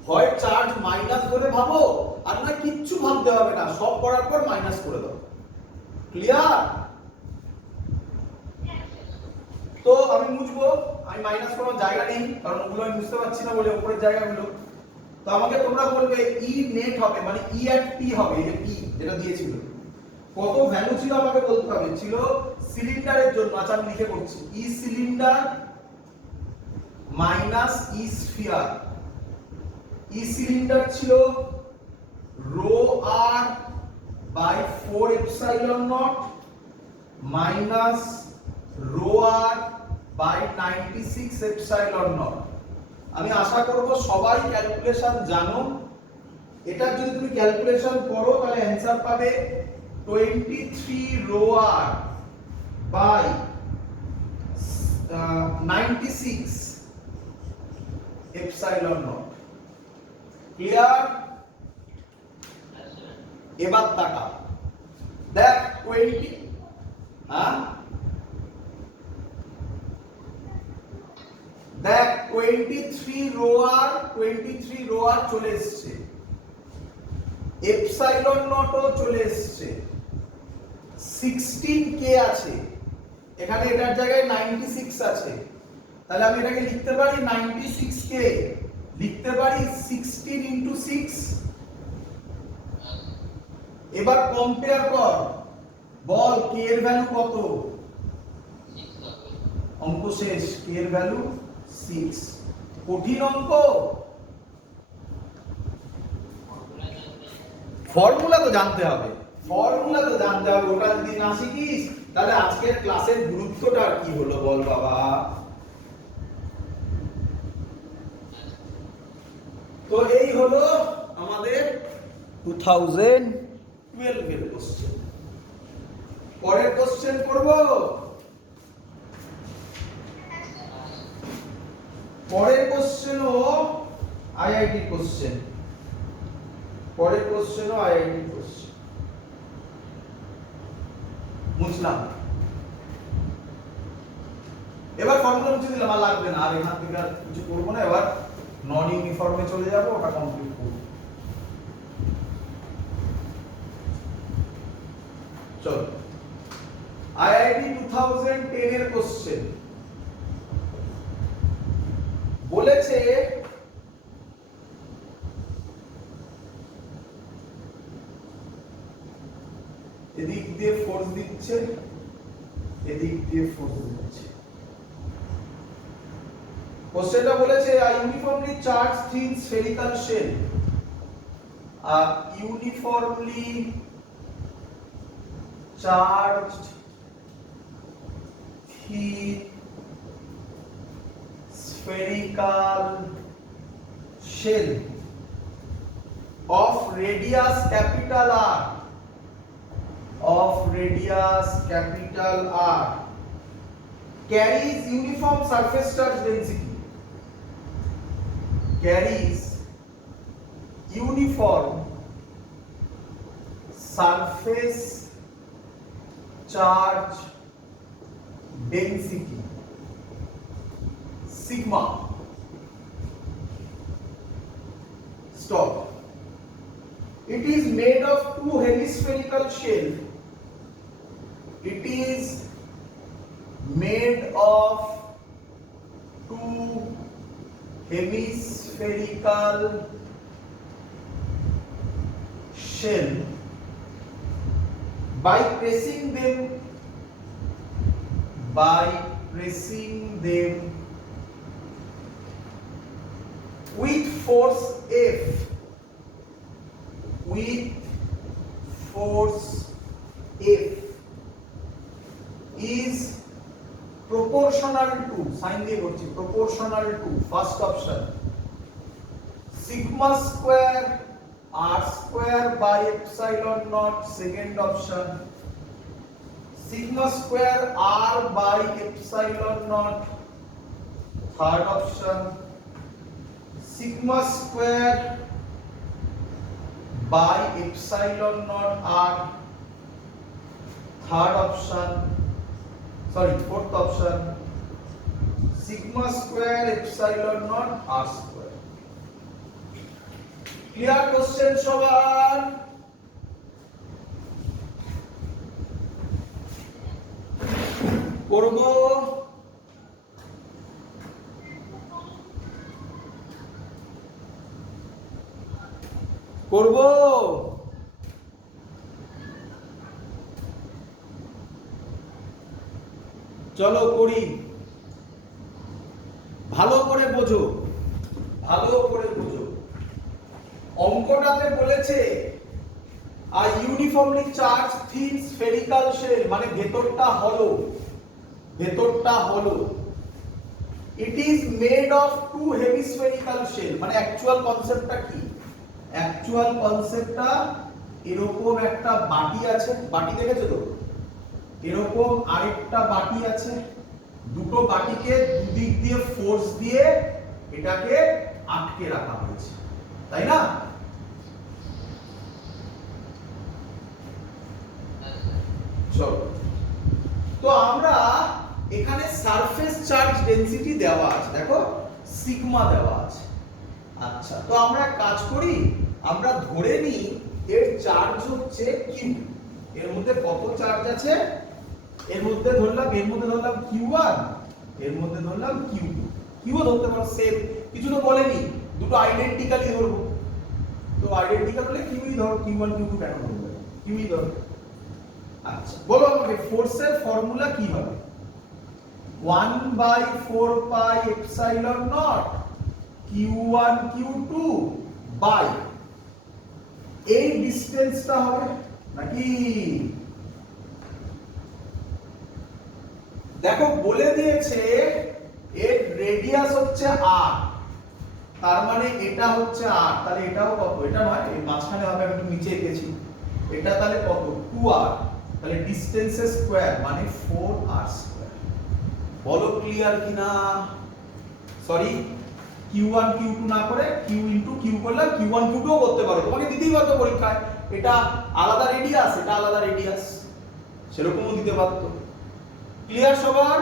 হয় চার্জ মাইনাস ধরে ভাবো আর না কিচ্ছু ভাবতে হবে না সব করার পর মাইনাস করে দাও ক্লিয়ার তো আমি মুছবো আমি মাইনাস করার জায়গা নেই কারণ ওগুলো আমি বুঝতে পারছি না বলে উপরের জায়গাগুলো তো আমাকে তোমরা বলবে ই নেট হবে মানে ই এট পি হবে এই যে পি যেটা দিয়েছিল কত ভ্যালু ছিল আমাকে বলতে হবে ছিল সিলিন্ডারের জন্য আচ্ছা আমি লিখে করছি E cylinder minus E sphere E cylinder ছিল rho R by 4 epsilon naught minus rho R by 96 epsilon naught আমি আশা করব সবাই ক্যালকুলেশন জানো এটা যদি তুমি ক্যালকুলেশন করো তাহলে অ্যানসার পাবে 23 rho R by 96 epsilon naught clear এবার তাকা দেখ 20 হ্যাঁ দেখ 23 রো আর চলে এসেছে এপসাইলন নটও চলে এসেছে 16 কে আছে এখানে এটার জায়গায় 96 আছে তাহলে আমি এটাকে লিখতে পারি 96 কে লিখতে পারি 16 ইনটু 6 এবার কম্পেয়ার কর বল কে এর ভ্যালু কত অঙ্ক শেষ কে এর ভ্যালু 6 কঠিন অঙ্ক ফর্মুলা তো জানতে হবে ওটা যদি না শিখিস তাহলে আজকের ক্লাসের গুরুত্বটা কি হলো বল বাবা তো এই হলো আমাদের 2012 এর কোশ্চেন পরের কোশ্চেন করব পরের কোশ্চেনও আইআইটি কোশ্চেন বুঝলাম এবার ফর্মুলা মুছে দিলাম আর লাগবে না আর এখান থেকে আর কিছু করবো না এবার নন ইউনিফর্মে চলে যাব ওটা কমপ্লিট করব চলো আইআইটি 2010 এর কোশ্চেন বলেছে এদিক দিয়ে ফোর্স দিচ্ছে এদিক দিয়ে ফোর্স দিচ্ছে কোশ্চেনটা বলেছে uniformly charge thin spherical shell uniformly charged thin spherical shell of radius capital R carries uniform surface charge density sigma. Stop. It is made of two hemispherical shell. By pressing them with force F is proportional to sign দিয়ে করছি proportional to first option sigma square r square by epsilon naught second option, sigma square r by epsilon naught third option, sigma square by epsilon naught r third option, sorry fourth option, sigma square epsilon naught r square. Clear question সবার? করব করব চলো করি। ভালো করে বোঝো, ভালো করে বোঝো। অঙ্কটাতে বলেছে আর uniformly charge thin spherical shell, মানে ভেতরটা হলো, ভেতরটা হলো। It is made of two hemispherical shell, মানে অ্যাকচুয়াল কনসেপ্টটা কি? অ্যাকচুয়াল কনসেপ্টটা এরকম একটা বাটি আছে, বাটি দেখেছো তো? এরকম আরেকটা বাটি আছে, দুটো বাটিকে দুদিক দিয়ে ফোর্স দিয়ে এটাকে আটকে রাখা হয়েছে, তাই না? চলো, তো আমরা এখানে সারফেস চার্জ ডেনসিটি দেওয়া আছে, দেখো সিগমা দেওয়া আছে। আচ্ছা, তো আমরা এক কাজ করি, আমরা ধরে নিই এর চার্জ হচ্ছে কিউ। এর মধ্যে কত চার্জ আছে? এর মধ্যে ধরলাম q1, এর মধ্যে ধরলাম q2। কিউ ধরতে পারো, সেম, কিছু তো বলেনি, দুটো আইডেন্টিক্যালি ধরবো। তো আইডেন্টিক্যাল হলে কিউই ধরো, q1 q2 কেন ধরবে? কিউই ধরো। আচ্ছা, বলো আমাকে ফোর্সের ফর্মুলা কি হবে? 1/4 pi epsilon not q1 q2 by এই ডিসটেন্সটা হবে নাকি? দেখো বলে দিয়েছে এর রেডিয়াস হচ্ছে r, তার মানে এটা হচ্ছে r, তাহলে এটাও কত? এটা নয়, এই মাঝখানে হবে, আমি একটু নিচে এঁকেছি। এটা তাহলে কত? 2r, তাহলে ডিসটেন্সের স্কয়ার মানে 4r স্কয়ার। বলো ক্লিয়ার কিনা? সরি, q1 q2 না করে q ইনটু q করলাম, q1 q2 ও করতে পারো, তোমাকে দিতেই পারতো পরীক্ষায়। এটা আলাদা রেডিয়াস, এটা আলাদা রেডিয়াস, সেরকমও দিতে পারতো। ক্লিয়ার সবার?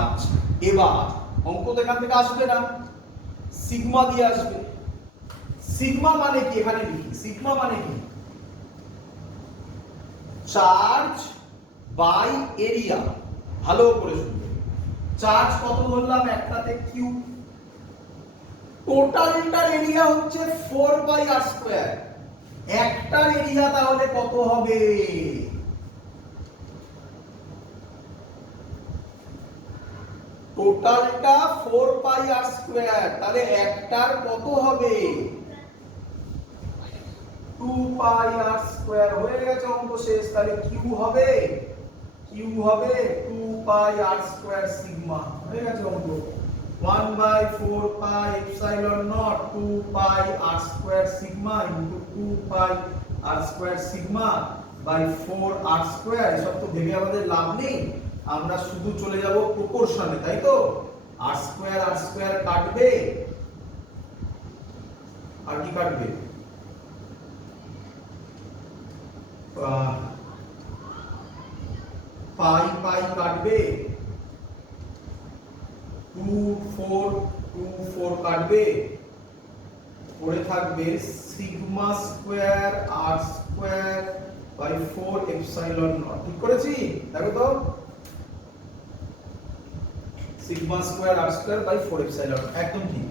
আচ্ছা, এবার অঙ্ক তো এখান থেকে আসবে না, সিগমা দিয়ে আসবে। সিগমা মানে কি? এখানে লিখি, সিগমা মানে কি? Charge by area. ভালো করে শুনবে, চার্জ কত ধরলাম? একটাতে কিউ, টোটালটার এরিয়া হচ্ছে 4/r স্কয়ার। একটার এরিয়া তাহলে কত হবে? টোটালটা 4/r স্কয়ার, তাহলে একটার কত হবে? 2/r square. হয়ে গেছে, অঙ্ক শেষ। তাহলে কিউ হবে 2/r স্কয়ার সিগমা। হয়ে গেছে অঙ্ক। 1/4 pi epsilon naught 2/r square sigma into 2/r square sigma by 4r square. এসব তো ভেবে আমাদের লাভ নেই, আমরা শুধু চলে যাব প্রপোর্শনে, তাই তো? r স্কয়ার কাটবে, আর কি কাটবে? পাই পাই কাটবে, 2 4 কাটবে, পড়ে থাকবে sigma square r square by 4 epsilon naught. ঠিক করেছি? দেখো তো, sigma square r square by 4 epsilon, একদম ঠিক।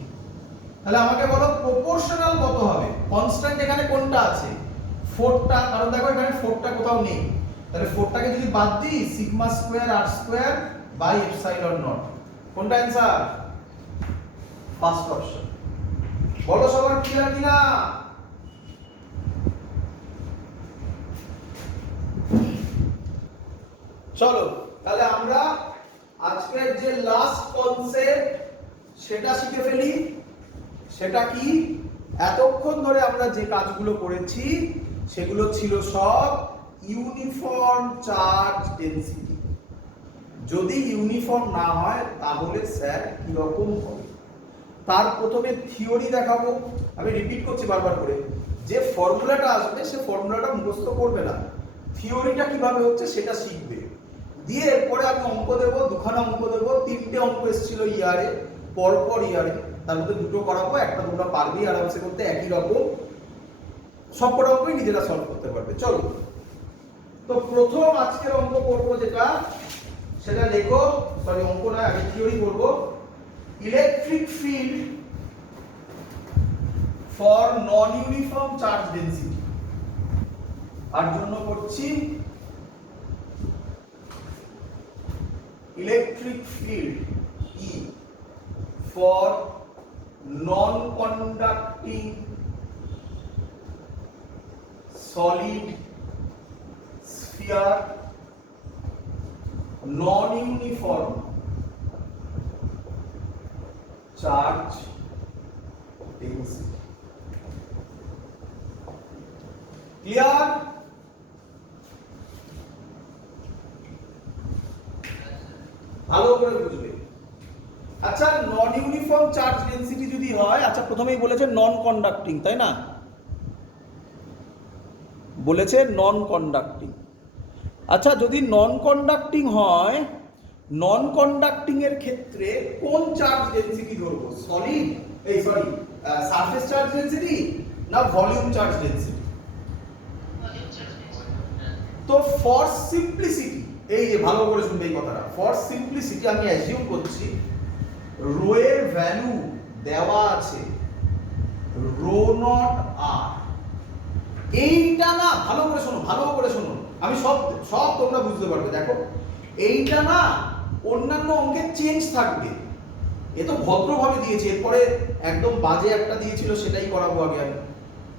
তাহলে আমাকে বলো প্রপোর্শনাল কত হবে? কনস্ট্যান্ট এখানে কোনটা আছে? 4টা, কারণ দেখো এখানে 4টা কোথাও নেই, তাহলে 4টাকে যদি বাদ দিই, sigma square r square by epsilon naught. কোনটা অ্যানসার? First option. বলো সবার ক্লিয়ার কিনা? চলো, তাহলে আমরা আজকের যে লাস্ট কনসেপ্ট সেটা শিখে ফেলি। সেটা কি? এতক্ষণ ধরে আমরা যে কাজগুলো করেছি সেগুলো ছিল সব ইউনিফর্ম চার্জ ডেনসিটি। যদি ইউনিফর্ম না হয় তাহলে স্যার কিরকম হবে তার প্রথমে থিওরি দেখাবো। আমি রিপিট করছি বারবার করে, যে ফর্মুলাটা আসবে সে ফর্মুলাটা মুখস্থ করবে না, থিওরিটা কিভাবে হচ্ছে সেটা শিখবে। দিয়ে এরপরে আমি অঙ্ক দেবো, দুখানা অঙ্ক দেবো। 3টে অঙ্ক এসেছিল ইয়ারে, পরপর ইয়ারে, তার মধ্যে 2টো করাবো, একটা তোমরা পারবেই আরামসে করতে, একই রকম সবকটা অঙ্কই নিজেরা সলভ করতে পারবে। চলো, তো প্রথম আজকের অঙ্ক করবো যেটা, সেটা লেখো, সরি অঙ্ক নয়, আগে থিওরি করবো। Electric field for non uniform charge density. আর জন্য করছি electric field E for non conducting solid sphere non uniform charge density. Clear? ভালো করে বুঝবে। আচ্ছা, নন ইউনিফর্ম চার্জ ডেনসিটি যদি হয়, আচ্ছা প্রথমেই বলেছে নন কন্ডাক্টিং, তাই না? বলেছে নন কন্ডাক্টিং। আচ্ছা, যদি নন কন্ডাক্টিং হয়, নন কন্ডাক্টিং এর ক্ষেত্রে কোন চার্জ ডেনসিটি ধরবো? সলিড, এই সরি সারফেস চার্জ ডেনসিটি না ভলিউম চার্জ ডেনসিটি? তো ফর সিম্পলিসিটি, এই যে ভালো করে শুনবে এই কথাটা, ফর সিম্পলিসিটি আমি অ্যাজিউম করছি রো এর ভ্যালু দেওয়া আছে রো নট আর। এইটা না, ভালো করে শোনো, ভালো করে শোনো, আমি সব সব তোমরা বুঝতে পারবে। দেখো, এইটা না অন্যান্য অঙ্কে চেঞ্জ থাকবে, এ তো ভদ্রভাবে দিয়েছে, এরপরে একদম বাজে একটা দিয়েছিল সেটাই করাবো আগে আমি।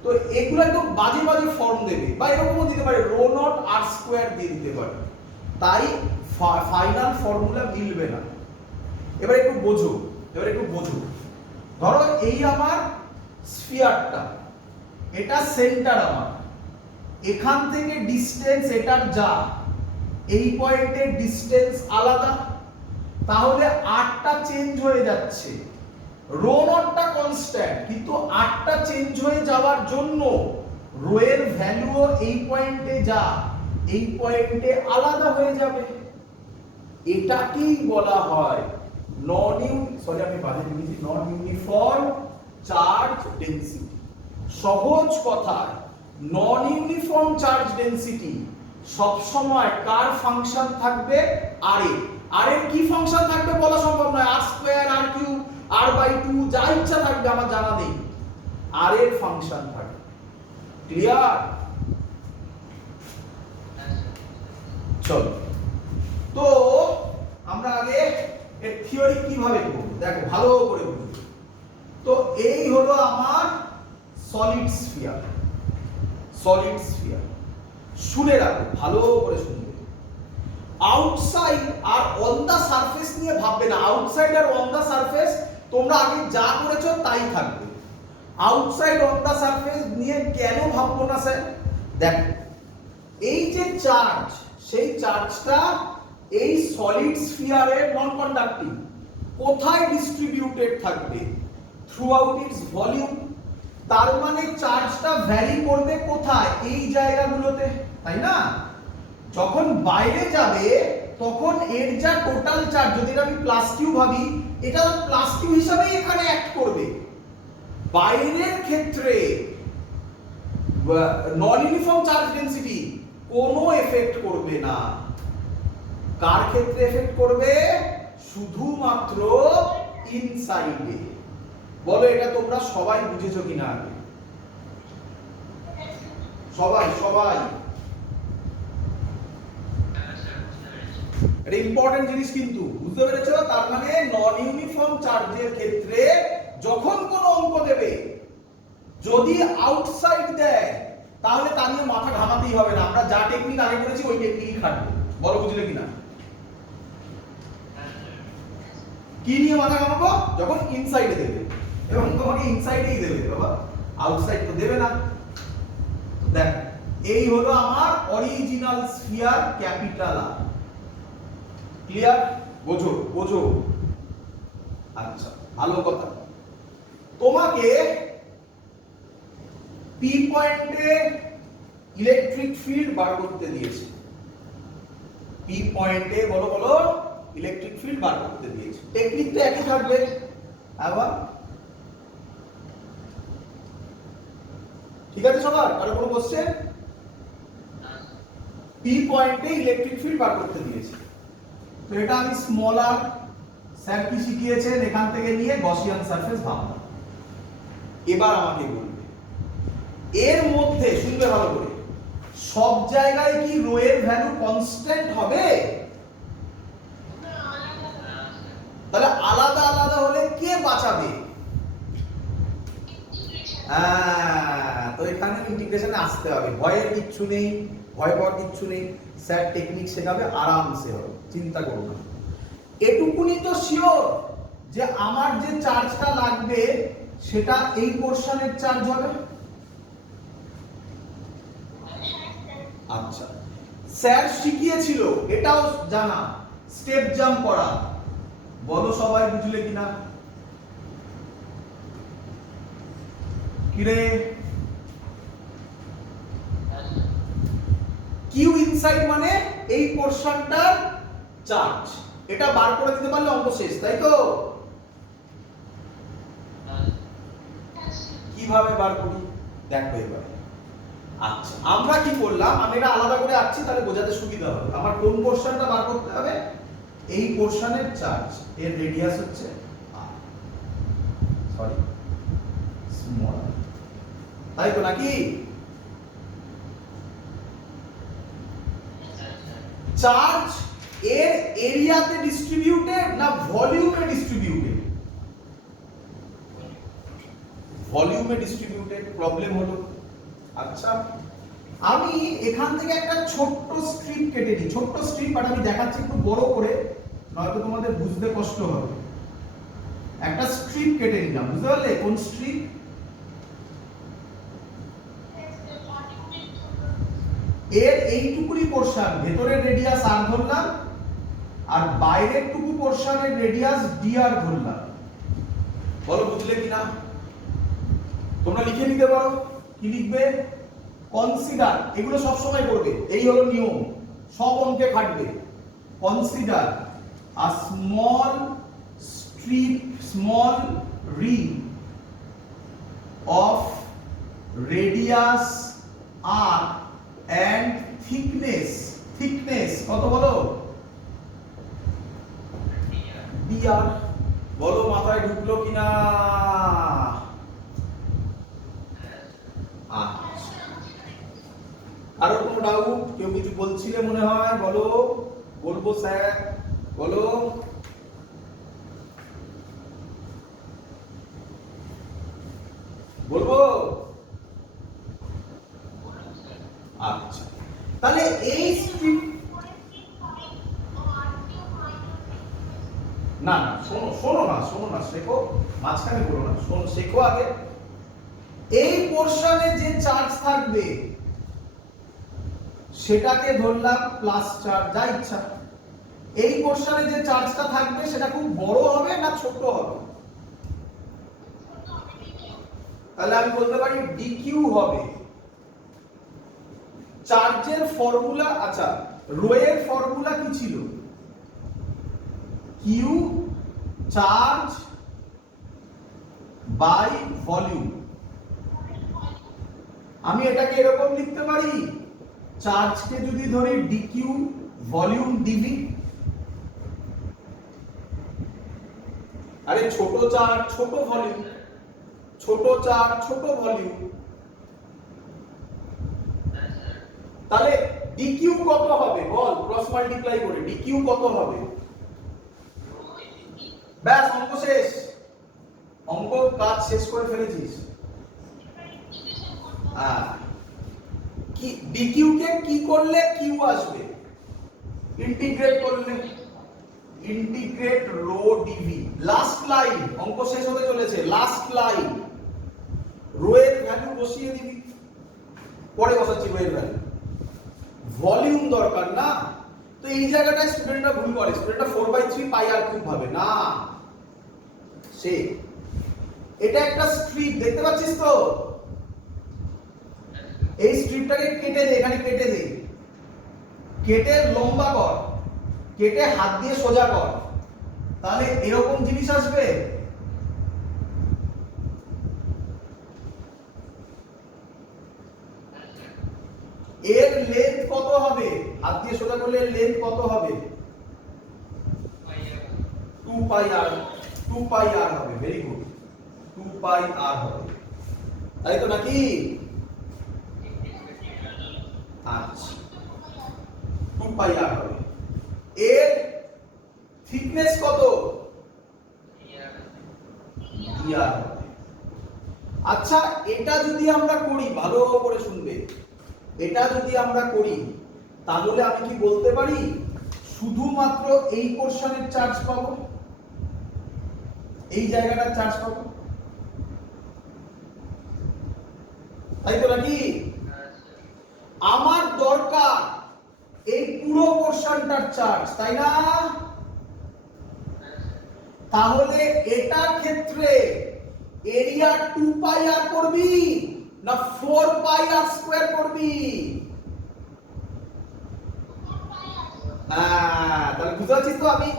তো এগুলো একদম বাজে বাজে ফর্ম দেবে, বা এরকমও দিতে পারে রো নট আর স্কোয়ার দিয়ে দিতে পারে, তাই ফাইনাল ফর্মুলা মিলবে না। এবার একটু বোঝো, ধরো এই আমার স্ফিয়ারটা, এটা সেন্টার আমার, এখান থেকে ডিসটেন্স এটার যা, এই পয়েন্টের ডিসটেন্স আলাদা, তাহলে আরটা চেঞ্জ হয়ে যাচ্ছে, রো নটটা কনস্ট্যান্ট, কিন্তু আরটা চেঞ্জ হয়ে যাওয়ার জন্য রো এর ভ্যালুও এই পয়েন্টে যা, এই পয়েন্টে আলাদা হয়ে যাবে। এটাকেই বলা হয় নন ইউনিফর্ম চার্জ ডেনসিটি। সহজ কথায় নন ইউনিফর্ম চার্জ ডেনসিটি সব সময় কার ফাংশন থাকবে? আর এর কি ফাংশন থাকবে বলা সম্ভব নয়, r square, R cube, r by 2, যা ইচ্ছা থাকবে, আমার জানা নেই, আর এর ফাংশন থাকবে। ক্লিয়ার? চলো, তো আমরা আগে এর থিওরি কিভাবে করব দেখো, ভালো করে বুঝো। তো এই হলো আমার সলিড স্ফিয়ার। শুনে রাখো, ভালো করে শুনবে। আউটসাইড আর অন দা সারফেস নিয়ে ভাববে না। আউটসাইড আর অন দা সারফেস তোমরা আগে যা করেছো তাই থাকবে। আউটসাইড অন দা সারফেস নিয়ে কেন ভাববো না স্যার? দেখো, এই যে চার্জ, সেই চার্জটা এই সলিড স্ফিয়ারের নন কন্ডাক্টিং, কোথায় ডিস্ট্রিবিউটেড থাকবে? Through out its volume. তার মানে চার্জটা ভ্যারি করবে কোথায়? এই জায়গাগুলোতে, তাই না? যখন বাইরে যাবে তখন এর যা টোটাল চার্জ, যদি আমি প্লাস কিউ ভাবি, এটা প্লাস কিউ হিসাবেই এখানে অ্যাক্ট করবে। বাইরের ক্ষেত্রে নন ইউনিফর্ম চার্জ ডেনসিটি কোনো এফেক্ট করবে না। কার ক্ষেত্রে এফেক্ট করবে? শুধুমাত্র ইনসাইডে। বলো, এটা তোমরা সবাই বুঝেছো কিনা? সবাই এটা ইম্পর্টেন্ট জিনিস কিন্তু, বুঝতে পেরেছো? তার মানে নন ইউনিফর্ম চার্জের ক্ষেত্রে যখন কোন অঙ্ক দেবে, যদি আউটসাইড দেয় তাহলে তা নিয়ে মাথা ঘামাতেই হবে না। আমরা যা টেকনিক আগে করেছি ওই টেকনিকই খাটবো। বলো বুঝলে কিনা? কি নিয়ে মাথা ঘামাবো? যখন ইনসাইডে দেবে, এবং তোমাকে ইনসাইডেই দেবে বাবা, আউটসাইড তো দেবে না। দেখ, এই হলো আমার original sphere capital R. Clear? বোঝো বোঝো। আচ্ছা, ভালো কথা। তোমাকে পি পয়েন্টে ইলেকট্রিক ফিল্ড বার করতে দিয়েছে। পি পয়েন্টে বলো বলো ইলেকট্রিক ফিল্ড বার করতে দিয়েছে। টেকনিক তো একই থাকবে। আবার ঠিক আছে সবার? আর কোনো কোশ্চেন? পি পয়েন্টে ইলেকট্রিক ফিল্ড বার করতে দিয়েছে। তো এটা আমি স্মল আর, স্যার কি শিখিয়েছেন এখান থেকে নিয়ে গসিয়ান সারফেস ভাবনা। এবার আমাকে বলবে এর মধ্যে, শুনবে ভালো করে, সব জায়গায় কি রো এর ভ্যালু কনস্ট্যান্ট হবে? তাহলে আলাদা আলাদা হলে কে বাঁচাবে? তো এখানে ইন্টিগ্রেশনে আসতে হবে। ভয়ের কিচ্ছু নেই, ভয় পাওয়ার কিচ্ছু নেই। স্যার টেকনিক শেখাবে, আরামসে হবে, চিন্তা করো না। এটুকুনি তো শিওর যে আমার যে চার্জটা লাগবে সেটা এই পোরশনের চার্জ হবে। আচ্ছা, স্যার শিখিয়েছিল, এটাও জানা, স্টেপ জাম্প করা। বলো সবাই বুঝলে কিনা? কিরে, কিউ ইনসাইড মানে এই পোরশনটার চার্জ। এটা বার করে দিতে পারলে অঙ্ক শেষ, তাই তো? কিভাবে বার করি দেখো এবার। আচ্ছা, আমরা কি করলাম, আমি এটা আলাদা করে আঁকছি তাহলে বোঝাতে সুবিধা হবে। আমার কোন পোরশনটা বার করতে হবে? এই পোরশনের চার্জ, এর রেডিয়াস হচ্ছে r, সরি স্মল, তাই তো নাকি? চার্জ এর এরিয়াতে ডিস্ট্রিবিউটেড না ভলিউমে ডিস্ট্রিবিউটেড? ভলিউমে ডিস্ট্রিবিউটেড। প্রবলেম হলো। আচ্ছা, আমি এখান থেকে একটা ছোট্ট স্ট্রিপ কেটে দিই। ছোট্ট স্ট্রিপ, বাট আমি দেখাচ্ছি একটু বড় করে, নয়তো তোমাদের বুঝতে কষ্ট হবে। একটা স্ট্রিপ কেটে নিলাম, বুঝতে পারলে? কোন স্ট্রিপ? এর এইটুকুনি পোরশন, ভেতরের রেডিয়াস r ধরলাম, আর বাইরের টুকু পোরশনের রেডিয়াস dr ধরলাম। বলো বুঝলে কিনা? তোমরা লিখে নিতে পারো। কি লিখবে? কনসিডার, এগুলো সব সময় করবে, এই হলো নিয়ম, সব অঙ্কে খাটবে। Consider a small strip, small ring of radius r and thickness, thickness কত বলো? dr। বলো মাথায় ঢুকলো কিনা? আরো কোনো ডাউট? কেউ কিছু বলছিলে মনে হয়, বলো। বলবো স্যার, বলো। বলবো? আচ্ছা, তাহলে এই স্ট্রিপ, না না শোনো না, শেখো, মাঝখানে বলো না, শোনো, শেখো আগে। এই পোরশনে যে চার্জ থাকবে সেটাকে ধরলাম প্লাস চার্জ, যা ইচ্ছা। এই পোরশনে যে চার্জটা থাকবে সেটা খুব বড় হবে না ছোট হবে? তাহলে আমি বলতে পারি dq হবে। চার্জের ফর্মুলা, আচ্ছা, রো এর ফর্মুলা কি ছিল? q charge by volume. আমি এটাকে এরকম লিখতে পারি, চার্জকে যদি ধরি dq ভলিউম dv। আরে ছোট চার্জ ছোট ভলিউম, ছোট চার্জ ছোট ভলিউম। তাহলে dq কত হবে বল? ক্রস মাল্টিপ্লাই করে dq কত হবে? ব্যাস, অঙ্ক শেষ। অঙ্ক কাজ শেষ করে ফেলেছিস। কি dq কে কি করলে q আসবে? ইন্টিগ্রেট করলে integrate rho dV. Last line, অঙ্ক শেষ হতে চলেছে, লাস্ট লাইন, রো এর ভ্যালু বসিয়ে দিবি, পরে বসাচ্ছি রো এর ভ্যালু। ভলিউম দরকার না, তো এই জায়গাটায় স্টুডেন্টরা ভুল করে, স্টুডেন্টরা 4/3 পাই আর কিউব ভাবে না। সে এটা একটা স্ট্রিপ দেখতে পাচ্ছিস তো, এই স্ট্রিপটাকে কেটে দে, এখানে কেটে দে, কেটে লম্বা কর, কেটে হাত দিয়ে সোজা কর, তাহলে এরকম জিনিস আসবে। এর লেন্থ কত হবে? হাত দিয়ে সোজা করলে এর লেন্থ কত হবে? 2 পাই আর, 2 পাই আর হবে। ভেরি গুড, 2 পাই আর হবে, তাই তো নাকি? আচ্ছা, 2 পাই আর হবে। এর থিকনেস কত? dr হবে। আচ্ছা, এটা যদি আমরা করি, ভালো করে শুনবে, এটা যদি আমরা করি তাহলে আমি কি বলতে পারি শুধুমাত্র এই পোরশনের চার্জ পাবো, এই জায়গাটার চার্জ পাবো, তাই তো নাকি? আমার দরকার এই পুরো পোরশনটার চার্জ, তাই না? তাহলে এটার ক্ষেত্রে এরিয়া 2 পাই আর করবি না 4 পাই আর স্কয়ার করবি? তাহলে বুঝতে পারছিস তো আমি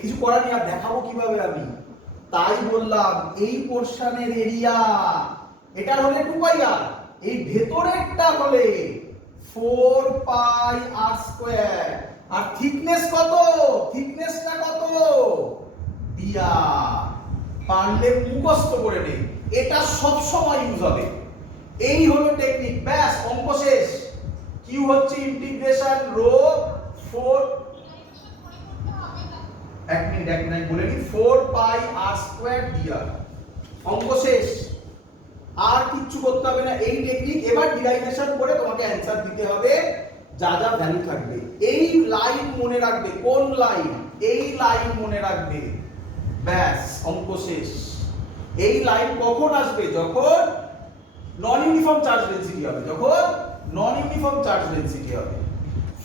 কিছু করার নেই, আর দেখাবো কিভাবে আমি, তাই বললাম এই পোরশনের এরিয়া এটা হলে 2 পাই আর, এই ভেতরেরটা হলে 4 পাই আর স্কয়ার। আর থিকনেস কত? থিকনেসটা কত? dr। পারলে মুখস্থ করে নে, এটা সব সময় ইউজ হবে। এই হলো টেকনিক, ব্যাস অঙ্ক শেষ। কিউ হচ্ছে ইন্টিগ্রেশন রো 4, এক মিনিট বলে নি, 4 পাই আর স্কয়ার dr, অঙ্ক শেষ। আর কিচ্ছু করতে হবে না, এই টেকনিক। এবার ডিরাইভেশন করে তোমাকে অ্যানসার দিতে হবে, যা যা ভ্যালু থাকবে। এই লাইন মনে রাখবে, কোন লাইন? এই লাইন মনে রাখবে, ব্যাস অঙ্ক শেষ। এই লাইন কখন আসবে? যখন নন ইউনিফর্ম চার্জ ডেনসিটি হবে, যখন নন ইউনিফর্ম চার্জ ডেনসিটি হবে।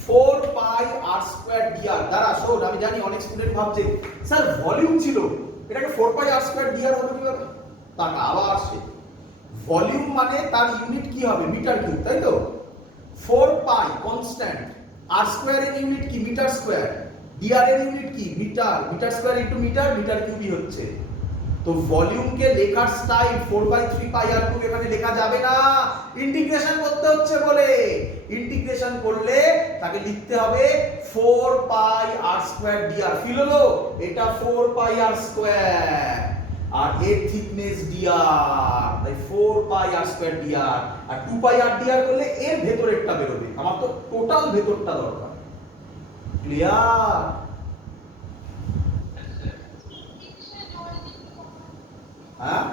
4 পাই আর স্কয়ার dr দ্বারা, শোন আমি জানি অনেক স্টুডেন্ট ভাবছে স্যার ভলিউম ছিল, এটাকে 4 পাই আর স্কয়ার dr হবে কিভাবে? তাকে আবার আসে, ভলিউম মানে তার ইউনিট কি হবে? মিটার কিউব, তাই তো? 4 পাই কনস্ট্যান্ট, আর স্কয়ার এর ইউনিট কি? মিটার স্কয়ার, dr এর ইউনিট কি? Metre, metre square into metre, মিটার কিউবই হচ্ছে। তো ভলিউমকে লেখার স্টাইল 4/3 পাই আর কিউব এখানে লেখা যাবে না, ইন্টিগ্রেশন করতে হচ্ছে বলে। ইন্টিগ্রেশন করলে তাকে লিখতে হবে 4 পাই আর স্কয়ার dr। ফিল হলো? এটা 4 পাই আর স্কয়ার, আর এর থিকনেস dr, তাই 4 পাই আর স্কয়ার dr। আর 2 পাই আর dr করলে এর ভেতরেরটা বের হবে, আমার তো টোটাল ভেতরটা দরকার। ক্লিয়ার? হ্যাঁ,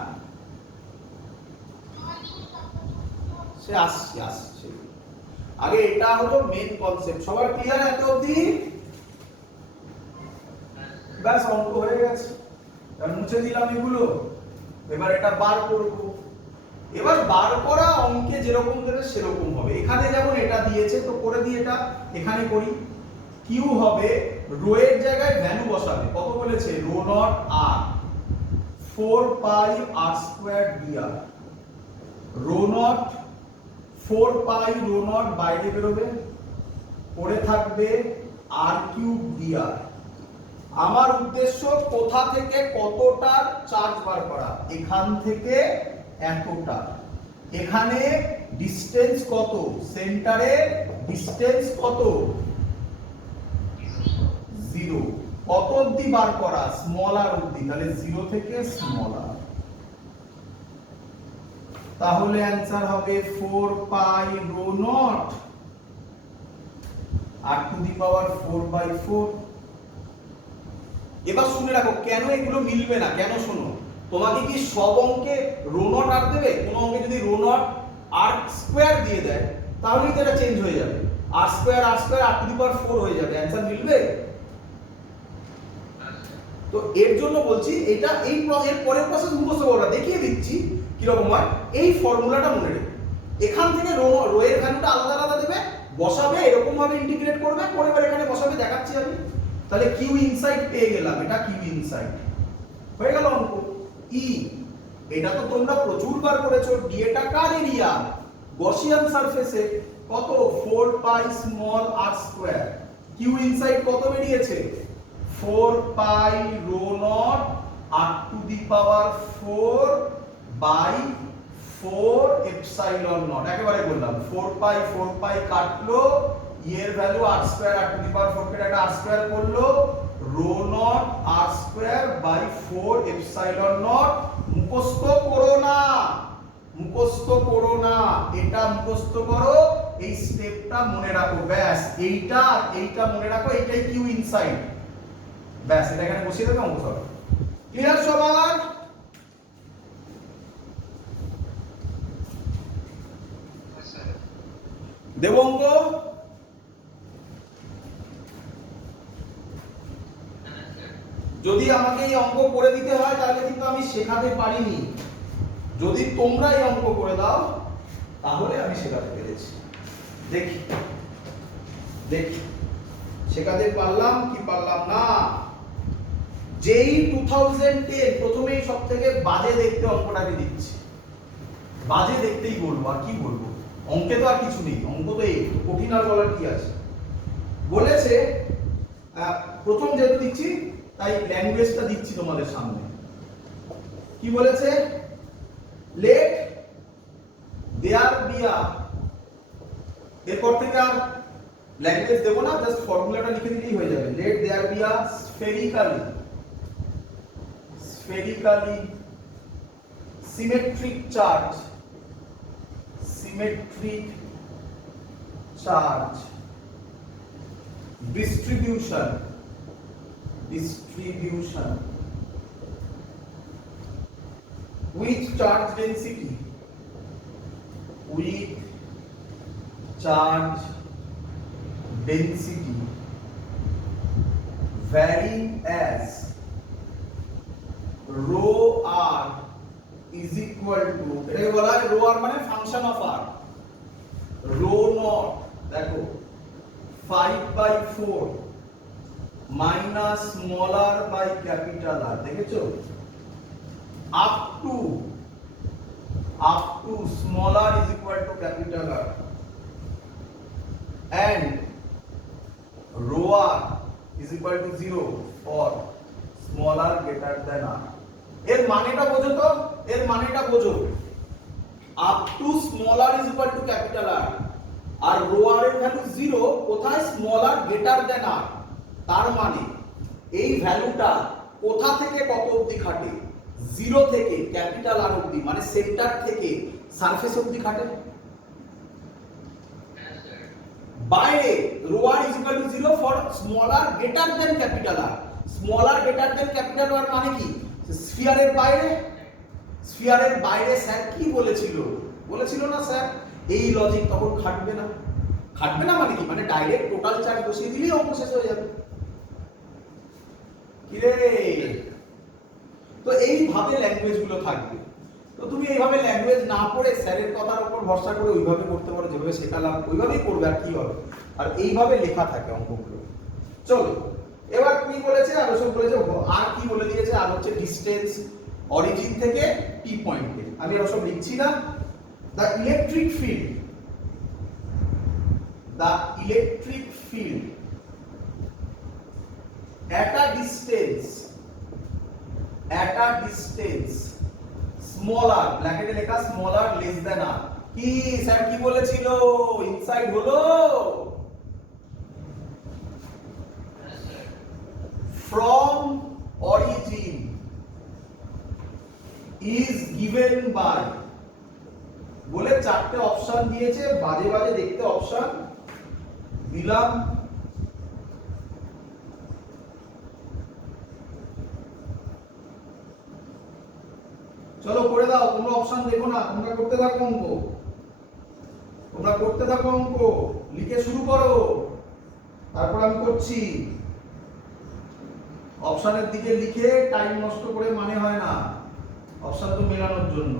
সে আসছে। আগে এটা হলো মেন কনসেপ্ট, সবার ক্লিয়ার এত অবধি? ব্যাস অঙ্ক হয়ে গেছে, মুছে দিলাম এগুলো। এবার এটা বার করব। এবার বার করা অঙ্কে যেরকম দেবে সেরকম হবে। এখানে যেমন এটা দিয়েছে তো করে দিই, এটা এখানে করি। কিউ হবে, রো এর জায়গায় ভ্যালু বসাবে, কত বলেছে? রো নট আর 4 পাই আর square dr। Rho naught 4 pi, rho naught বাইরে বেরোবে, পড়ে থাকবে আর কিউব dr। আমার উদ্দেশ্য কোথা থেকে কতটার চার্জ বার করা, এখান থেকে এতটা। এখানে ডিসটেন্স কত? সেন্টারে ডিসটেন্স কত? 0। কত অবধি বার করা? স্মল আর অবধি, তাহলে 0 থেকে স্মল আর। তাহলে অ্যানসার হবে 4 pi rho naught r to the power 4/4। এবার শুনে রাখো কেন এগুলো মিলবে না, কেন শোনো। তোমাকে কি সব অঙ্কে রো নট আর দেবে? কোন অঙ্কে যদি রো নট আর স্কয়ার দিয়ে দেয় তাহলেই তো এটা চেঞ্জ হয়ে যাবে, আর square R to the power 4 হয়ে যাবে, অ্যানসার মিলবে? তো এর জন্য বলছি এটা এর পরের প্রসেস মুখস্থ করো, দেখিয়ে দিচ্ছি কিরকম হয়। এই ফর্মুলাটা মনে রেখো, এখান থেকে রো এর ভ্যালুটা আলাদা আলাদা দেবে, বসাবে, এরকম ভাবে ইন্টিগ্রেট করবে, পরে এবার এখানে বসাবে, দেখাচ্ছি আমি। তাহলে কিউ ইনসাইড পেয়ে গেলাম, এটা কিউ ইনসাইড হয়ে গেল অঙ্ক। ই এটা তো তোমরা প্রচুর বার করেছো, ডি এটা কার এরিয়া? গসিয়ান সারফেসে। কত? 4 pi small r square. Q inside কত বেরিয়েছে? 4 pi rho naught r to the power 4 by 4 epsilon naught. একেবারে বললাম 4 পাই কাটলো, এর value r square, r to the power 4 কে একটা r স্কয়ার করলো, rho naught r square by 4 epsilon naught. মুখস্থ করো না, মুখস্থ করো না, এটা মুখস্থ করো, এই স্টেপটা মনে রাখো, ব্যাস। এইটা আর এইটা মনে রাখো, এইটাই কিউ ইনসাইড, ব্যাস। এটা এখানে বসিয়ে দেবে, অঙ্ক সব ক্লিয়ার সবার? দেব অঙ্ক? যদি আমাকে এই অঙ্ক করে দিতে হয় তাহলে কিন্তু আমি শেখাতে পারিনি, যদি তোমরা এই অঙ্ক করে দাও তাহলে আমি শেখাতে পেরেছি। দেখি দেখি শেখাতে পারলাম কি পারলাম না। যেই 2010 প্রথমেই সব থেকে বাজে দেখতে অঙ্কটাকে দিচ্ছি, বাজে দেখতেই বলবো, আর কি বলবো, অঙ্কে তো আর কিছু নেই, অঙ্ক তো এই কঠিন আর বলার কি আছে। বলেছে প্রথম যেহেতু দিচ্ছি তাই ল্যাঙ্গুয়েজটা দিচ্ছি তোমাদের সামনে। কি বলেছে? লেট দেয়ার বি আ, এরপর থেকে আর ল্যাঙ্গুয়েজ দেবো না, জাস্ট ফর্মুলাটা লিখে দিলেই হয়ে যাবে। Let there be a spherically symmetric charge, symmetric charge distribution with charge density varying as rho r is equal to, এটাকে বলা হয় rho r মানে function of r, rho naught দেখো 5/4 minus small r by capital R, দেখেছো? up to small r is equal to capital R and rho r is equal to 0 for small r greater than r। এর মানেটা বোঝো তো, এর মানেটা বোঝো। up to small r is equal to capital R আর rho r এর ভ্যালু 0 কোথায়? Small r greater than r। তার মানে এই ভ্যালুটা কোথা থেকে কত অবধি খাটে? 0 থেকে ক্যাপিটাল R অবধি, মানে সেন্টার থেকে সারফেস অবধি খাটে। বাইরে rho r is equal to 0 for small r greater than capital R। Small r greater than capital R মানে কি? স্ফিয়ারের বাইরে, স্ফিয়ারের বাইরে স্যার কি বলেছিল? বলেছিল না স্যার এই লজিক তখন খাটবে না। খাটবে না মানে কি? মানে ডাইরেক্ট টোটাল চার্জ বসিয়ে দিলেই অঙ্ক শেষ হয়ে যাবে। কি রে? তো এইভাবে ল্যাঙ্গুয়েজ গুলো থাকবে। তো তুমি এইভাবে ল্যাঙ্গুয়েজ না পড়ে স্যারের কথার উপর ভরসা করে ওইভাবে করতে পারো, যেভাবে শেখালাম ওইভাবেই করবে, আর কি হবে। আর এইভাবে লেখা থাকে অঙ্কগুলো। চলো এবার কি বলেছে? আর ওসব বলেছে, আর কি বলে দিয়েছে? আর হচ্ছে ডিসটেন্স অরিজিন থেকে টি পয়েন্টে। আমি আর ওসব লিখছি না। The electric field at a distance smaller, ব্র্যাকেটে লেখা smaller less than r। কি স্যার কি বলেছিল? ইনসাইড হলো from origin is given by, বলে চারটে অপশন দিয়েছে, বাজে বাজে দেখতে অপশন দিলাম। চলো করে দাও, তোমরা অপশন দেখো না, তোমরা করতে থাকো অঙ্ক, তোমরা করতে থাকো অঙ্ক, লিখে শুরু করো, তারপর আমি করছি। অপশনের দিকে লিখে টাইম নষ্ট করে মানে হয় না, অপশন তো মেলানোর জন্য।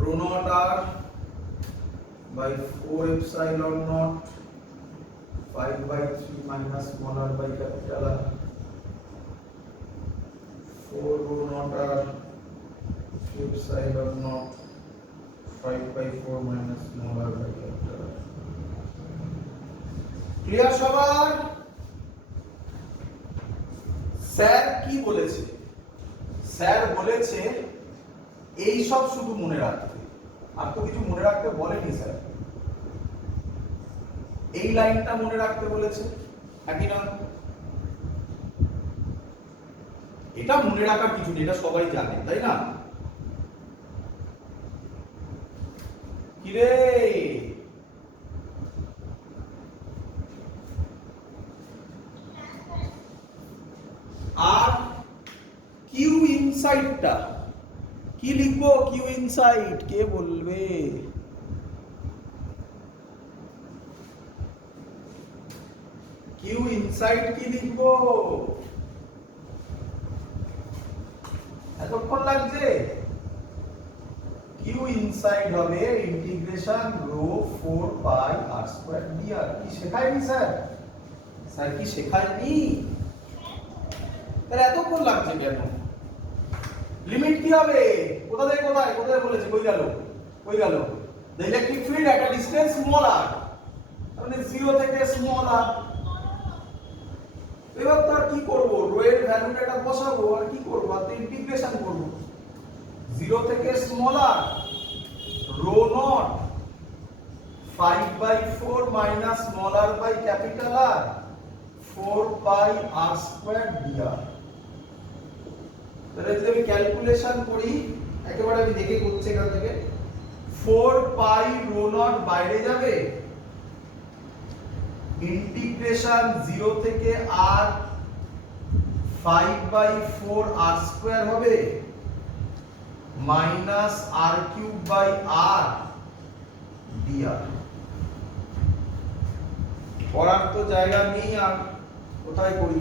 Rho naught R by 4 epsilon naught 5/3 minus small R by capital R 4 rho naught R 3 epsilon naught 5/4 minus small R by capital R. Clear সবার? স্যার কি বলেছে? স্যার বলেছে এই সব শুধু মনে রাখতে, আর তো কিছু মনে রাখতে বলেনি স্যার। এই লাইনটা মনে রাখতে বলেছে, একই না? এটা মনে রাখার কিছু নেই, এটা সবাই জানে, তাই না? কিরে আর কিউ ইনসাইডটা কি লিখবো? কিউ ইনসাইড কে বলবে? কিউ ইনসাইড কি লিখবো? এতক্ষণ লাগছে? কিউ ইনসাইড হবে ইন্টিগ্রেশন রো 4 পাই আর স্কয়ার dr। কি শেখায়নি স্যার? স্যার কি শেখায়নি? তাহলে এতক্ষণ লাগছে কেন? লিমিট কি হবে? কোথা থেকে কোথায় কোথায় বলেছে? কই গেল? কই গেল? The electric field at a distance small r, মানে 0 থেকে স্মল r। এবার তো আর কি করব? রো এর ভ্যালুটা এটা বসাবো, আর কি করব? আর তো ইন্টিগ্রেশন করব। 0 থেকে small r rho naught 5/4 minus small r by capital R 4 pi r square dr। তাহলে যদি আমি ক্যালকুলেশন করি, একেবারে আমি দেখে করছি এখান থেকে, 4 পাই রো নট বাইরে যাবে, ইন্টিগ্রেশন 0 থেকে r 5/4 r স্কয়ার হবে minus r cube by r dr। পড়ার তো জায়গা নেই, আর কোথায় করি?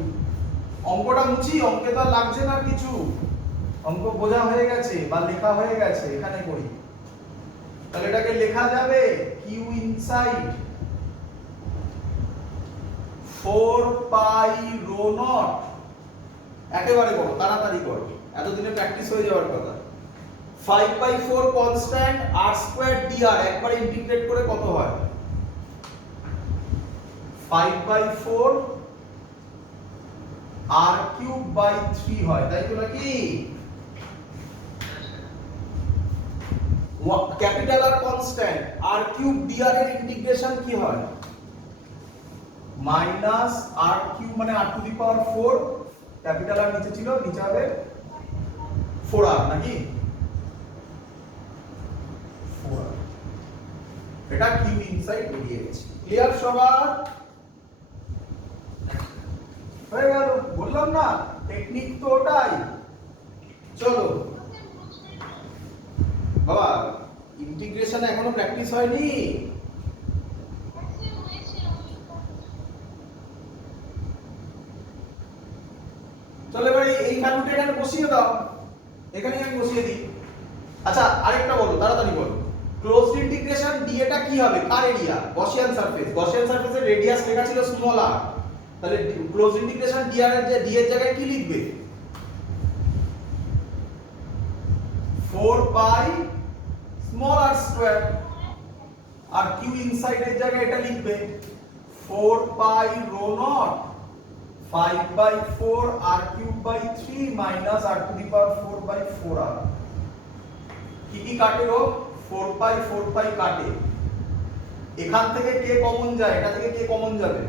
অঙ্কটা মুছি, অঙ্কে তো আর লাগছে না কিছু, অঙ্ক বোঝা হয়ে গেছে বা লেখা হয়ে গেছে, এখানে করি। তাহলে এটাকে লেখা যাবে Q inside 4 pi rho naught, একেবারে করো, তাড়াতাড়ি করো, এতদিনে প্র্যাকটিস হয়ে যাওয়ার কথা। 5/4 কনস্ট্যান্ট r স্কয়ার dr, একবারে ইন্টিগ্রেট করে কত হয়? 5/4 r কিউব বাই 3 হয়, তাই তো নাকি? Capital R constant, r cube dr এর ইন্টিগ্রেশন কি হয়? মাইনাস r কিউব মানে r to the power 4, capital R নিচে ছিল, নিচে হবে 4r নাকি? 4r। এটা কিউ ইনসাইড বেরিয়ে গেছে। ক্লিয়ার সবার? হয়ে গেল, বললাম না টেকনিক তো ওটাই। চলো বাবা, ইন্টিগ্রেশন এখনো প্র্যাকটিস হয়নি? চলো এবারে এই ভ্যালুটা এখানে বসিয়ে দাও, এখানে আমি বসিয়ে দিই। আচ্ছা আরেকটা বলো, তাড়াতাড়ি বলো, ক্লোজড ইন্টিগ্রেশন d এটা কি হবে? কার এরিয়া? গসিয়ান সারফেস, গসিয়ান সারফেসের রেডিয়াস লেখা ছিল স্মল r, তাহলে ক্লোজড ইন্টিগ্রেশন d এর জায়গায় কি লিখবে? 4 পাই স্মল r স্কয়ার, আর কিউ ইনসাইড এর জায়গায় এটা লিখবে 4 pi rho naught 5/4 r cube by 3 minus r to the power 4/4r। কি কি কাটে গো? 4 পাই কাটে, এখান থেকে কে কমন যায়? এটা থেকে কে কমন যাবে?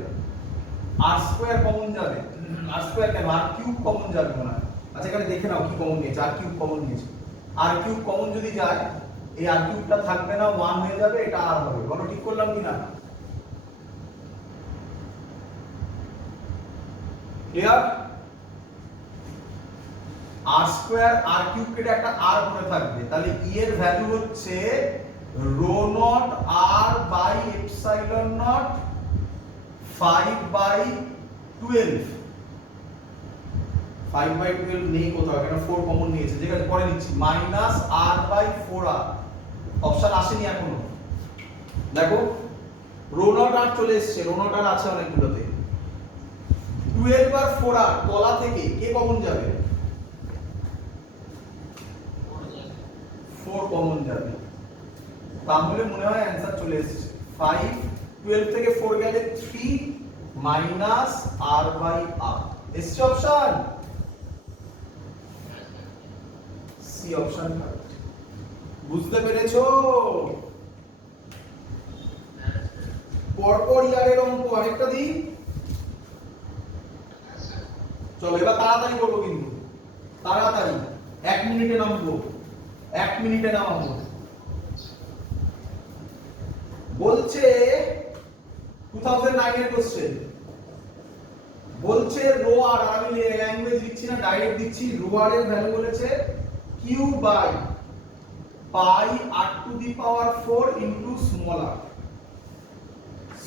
r স্কয়ার কমন যাবে। r স্কয়ার কেন? r কিউব কমন যাবে মনে হয়। আচ্ছা এখানে দেখে নাও কি কমন নিয়েছে, r কিউব কমন নিয়েছে। r কিউব কমন যদি যায়, এই r কিউবটা থাকবে না, 1 হয়ে যাবে, এটা r হবে। বলো ঠিক করলাম কি না? Clear? r square r cube কেটে একটা r পড়ে থাকবে, তাহলে e এর ভ্যালু হচ্ছে rho naught r by epsilon naught 5/2 12 5/12 নেই কোথাও, এখানে 4 কমন নিয়েছে, ঠিক আছে পরে নিচ্ছি, -r/4r। অপশন আসেনি এখনো, দেখো রো নট আর চলে এসেছে, রো নট আর আছে অনেকগুলোতে। 12 আর 4r তলা থেকে কে কমন যাবে? 4 কমন যাবে, তাহলে মনে হয় অ্যানসার চলে এসেছে। 5 12 থেকে 4 গেলে 3 -r/r এসছে অপশন সি, অপশন কারেক্ট। বুঝতে পেরেছো? পরপর ইয়ারের অঙ্ক আরেকটা দিই, চলো এবার তাড়াতাড়ি করবো কিন্তু, তাড়াতাড়ি 1 মিনিটে নামবো, 1 মিনিটে নামাবো। বলছে 2009 এর কোশ্চেন, বলছে রো আর, আমি ল্যাঙ্গুয়েজ দিচ্ছি না ডাইরেক্ট দিচ্ছি, রো আর এর ভ্যালু বলেছে q by pi r to the power 4 into small r।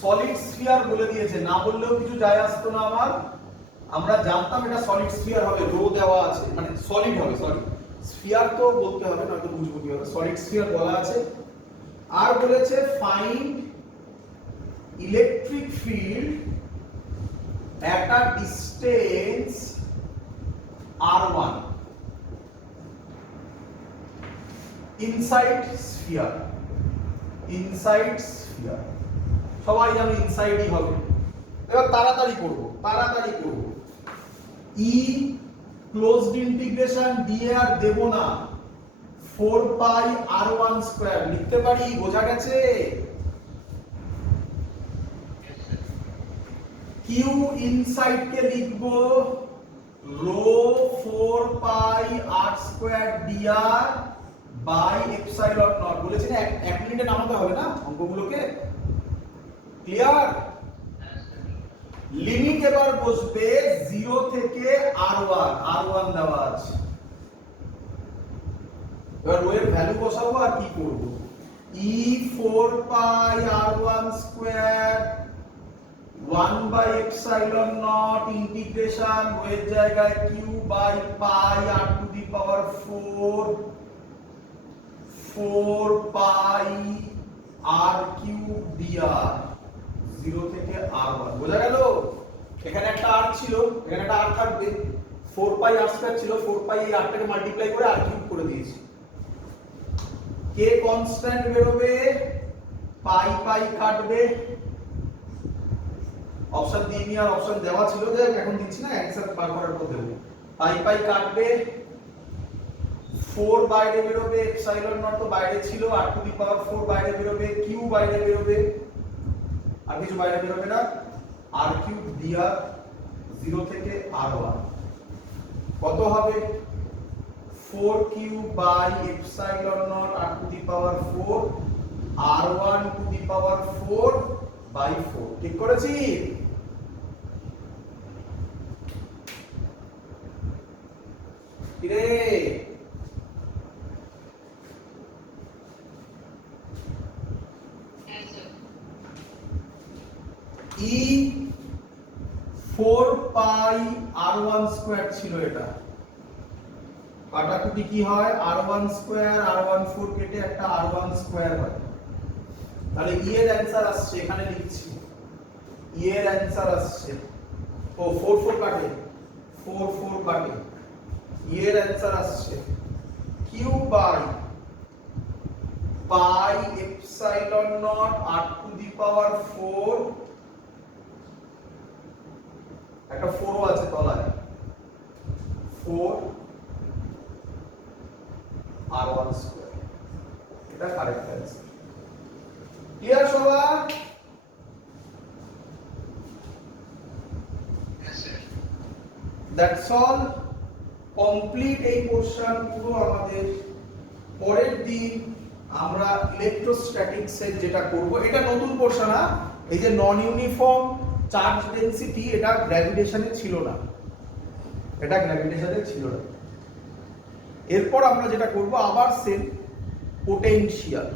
Solid sphere বলে দিয়েছে, না বললেও কিছু যায় আসতো না আমার, আমরা জানতাম এটা সলিড স্ফিয়ার হবে, রো দেওয়া আছে মানে সলিড হবে, সরি স্ফিয়ার তো বলতে হবে না, তো বুঝবো কি হবে, সলিড স্ফিয়ার বলা আছে। আর বলেছে find electric field at a distance r1 inside sphere, inside sphere সবাই জানো ইনসাইডই হবে। এবার তাড়াতাড়ি করব, তাড়াতাড়ি করব। ই ক্লোজড ইন্টিগ্রেশন দিয়ে আর দেব না, 4 পাই r1 স্কয়ার লিখতে পারি, বোঝা গেছে? কিউ ইনসাইড কে লিখবো rho 4 pi r square dr by epsilon naught. বলেছি না 1 মিনিটে নামাতে হবে না অঙ্কগুলোকে, ক্লিয়ার? লিমিট এবার বসবে 0 থেকে r1, r1 দেওয়া আছে, এবার রো এর ভ্যালু বসাবো আর কি করব, E 4 pi r1 square 1 by epsilon naught integration rho এর জায়গায় q by pi r to the power 4 pi r cube dr 0 থেকে r1। বোঝা গেল? এখানে একটা r ছিল, এখানে একটা r থাকবে, 4 পাই r স্কয়ার ছিল, 4 পাই এই r টাকে মাল্টিপ্লাই করে r কিউব করে দিয়েছি। কে কনস্ট্যান্ট বেরোবে, পাই পাই কাটবে, অপশন দিইনি আর অপশন দেওয়া ছিল, যে এখন দিচ্ছি না, অ্যানসার বার করার পর দেব। পাই পাই কাটবে, 4 বাইরে বেরোবে, এপসাইলন নট তো বাইরে ছিল, r টু দি পাওয়ার 4 বাইরে বেরোবে, q বাইরে বেরোবে, আর কিছু বাইরে বেরোবে না, r কিউব dr 0 থেকে r1 কত হবে, 4q by epsilon naught r to the power 4 r1 to the power 4 by 4। ঠিক করেছি? কিরে ই 4 পাই r1 স্কয়ার ছিল, এটা কাটাকুটি কি হয়, r1 স্কয়ার r1 4 কেটে একটা r1 স্কয়ার হয়, তাহলে ই এর অ্যানসার আসছে, এখানে লিখছি ই এর অ্যানসার আসছে, ও 4 4 কাটে, 4 4 কাটে, ই এর অ্যানসার আসছে q by pi epsilon naught r to the power 4, একটা 4 ও আছে তলায়, 4 r1 স্কয়ার, এটা কারেক্ট অ্যানসার। ক্লিয়ার সবাই? দ্যাটস অল, কমপ্লিট এই পোরশন পুরো আমাদের। পরের দিন আমরা ইলেকট্রোস্ট্যাটিক্স এর যেটা করব, এটা নতুন পোরশন, এই যে নন ইউনিফর্ম চার্জ ডেনসিটি, এটা গ্র্যাভিটেশনে ছিল না, এটা গ্র্যাভিটেশনে ছিল না। এরপর আমরা যেটা করব আবার same potential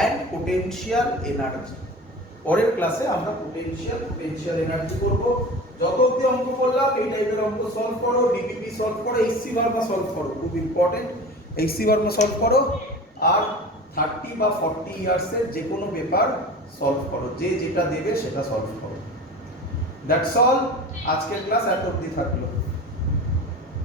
and potential energy, পরের ক্লাসে আমরা পোটেনশিয়াল এনার্জি করব। যত অবধি অঙ্ক করলাম এই টাইপের অঙ্ক সলভ করো, ডিপিপি সলভ করো, এইচসি ভার্মা সলভ করো, খুব ইম্পর্টেন্ট। এইচসি ভার্মা সলভ করো আর 30 বা 40 ইয়ার্সের যে কোনো পেপার সলভ করো, যে যেটা দেবে সেটা সলভ করো। দ্যাটস অল, আজকের ক্লাস এত অবধি থাকলো।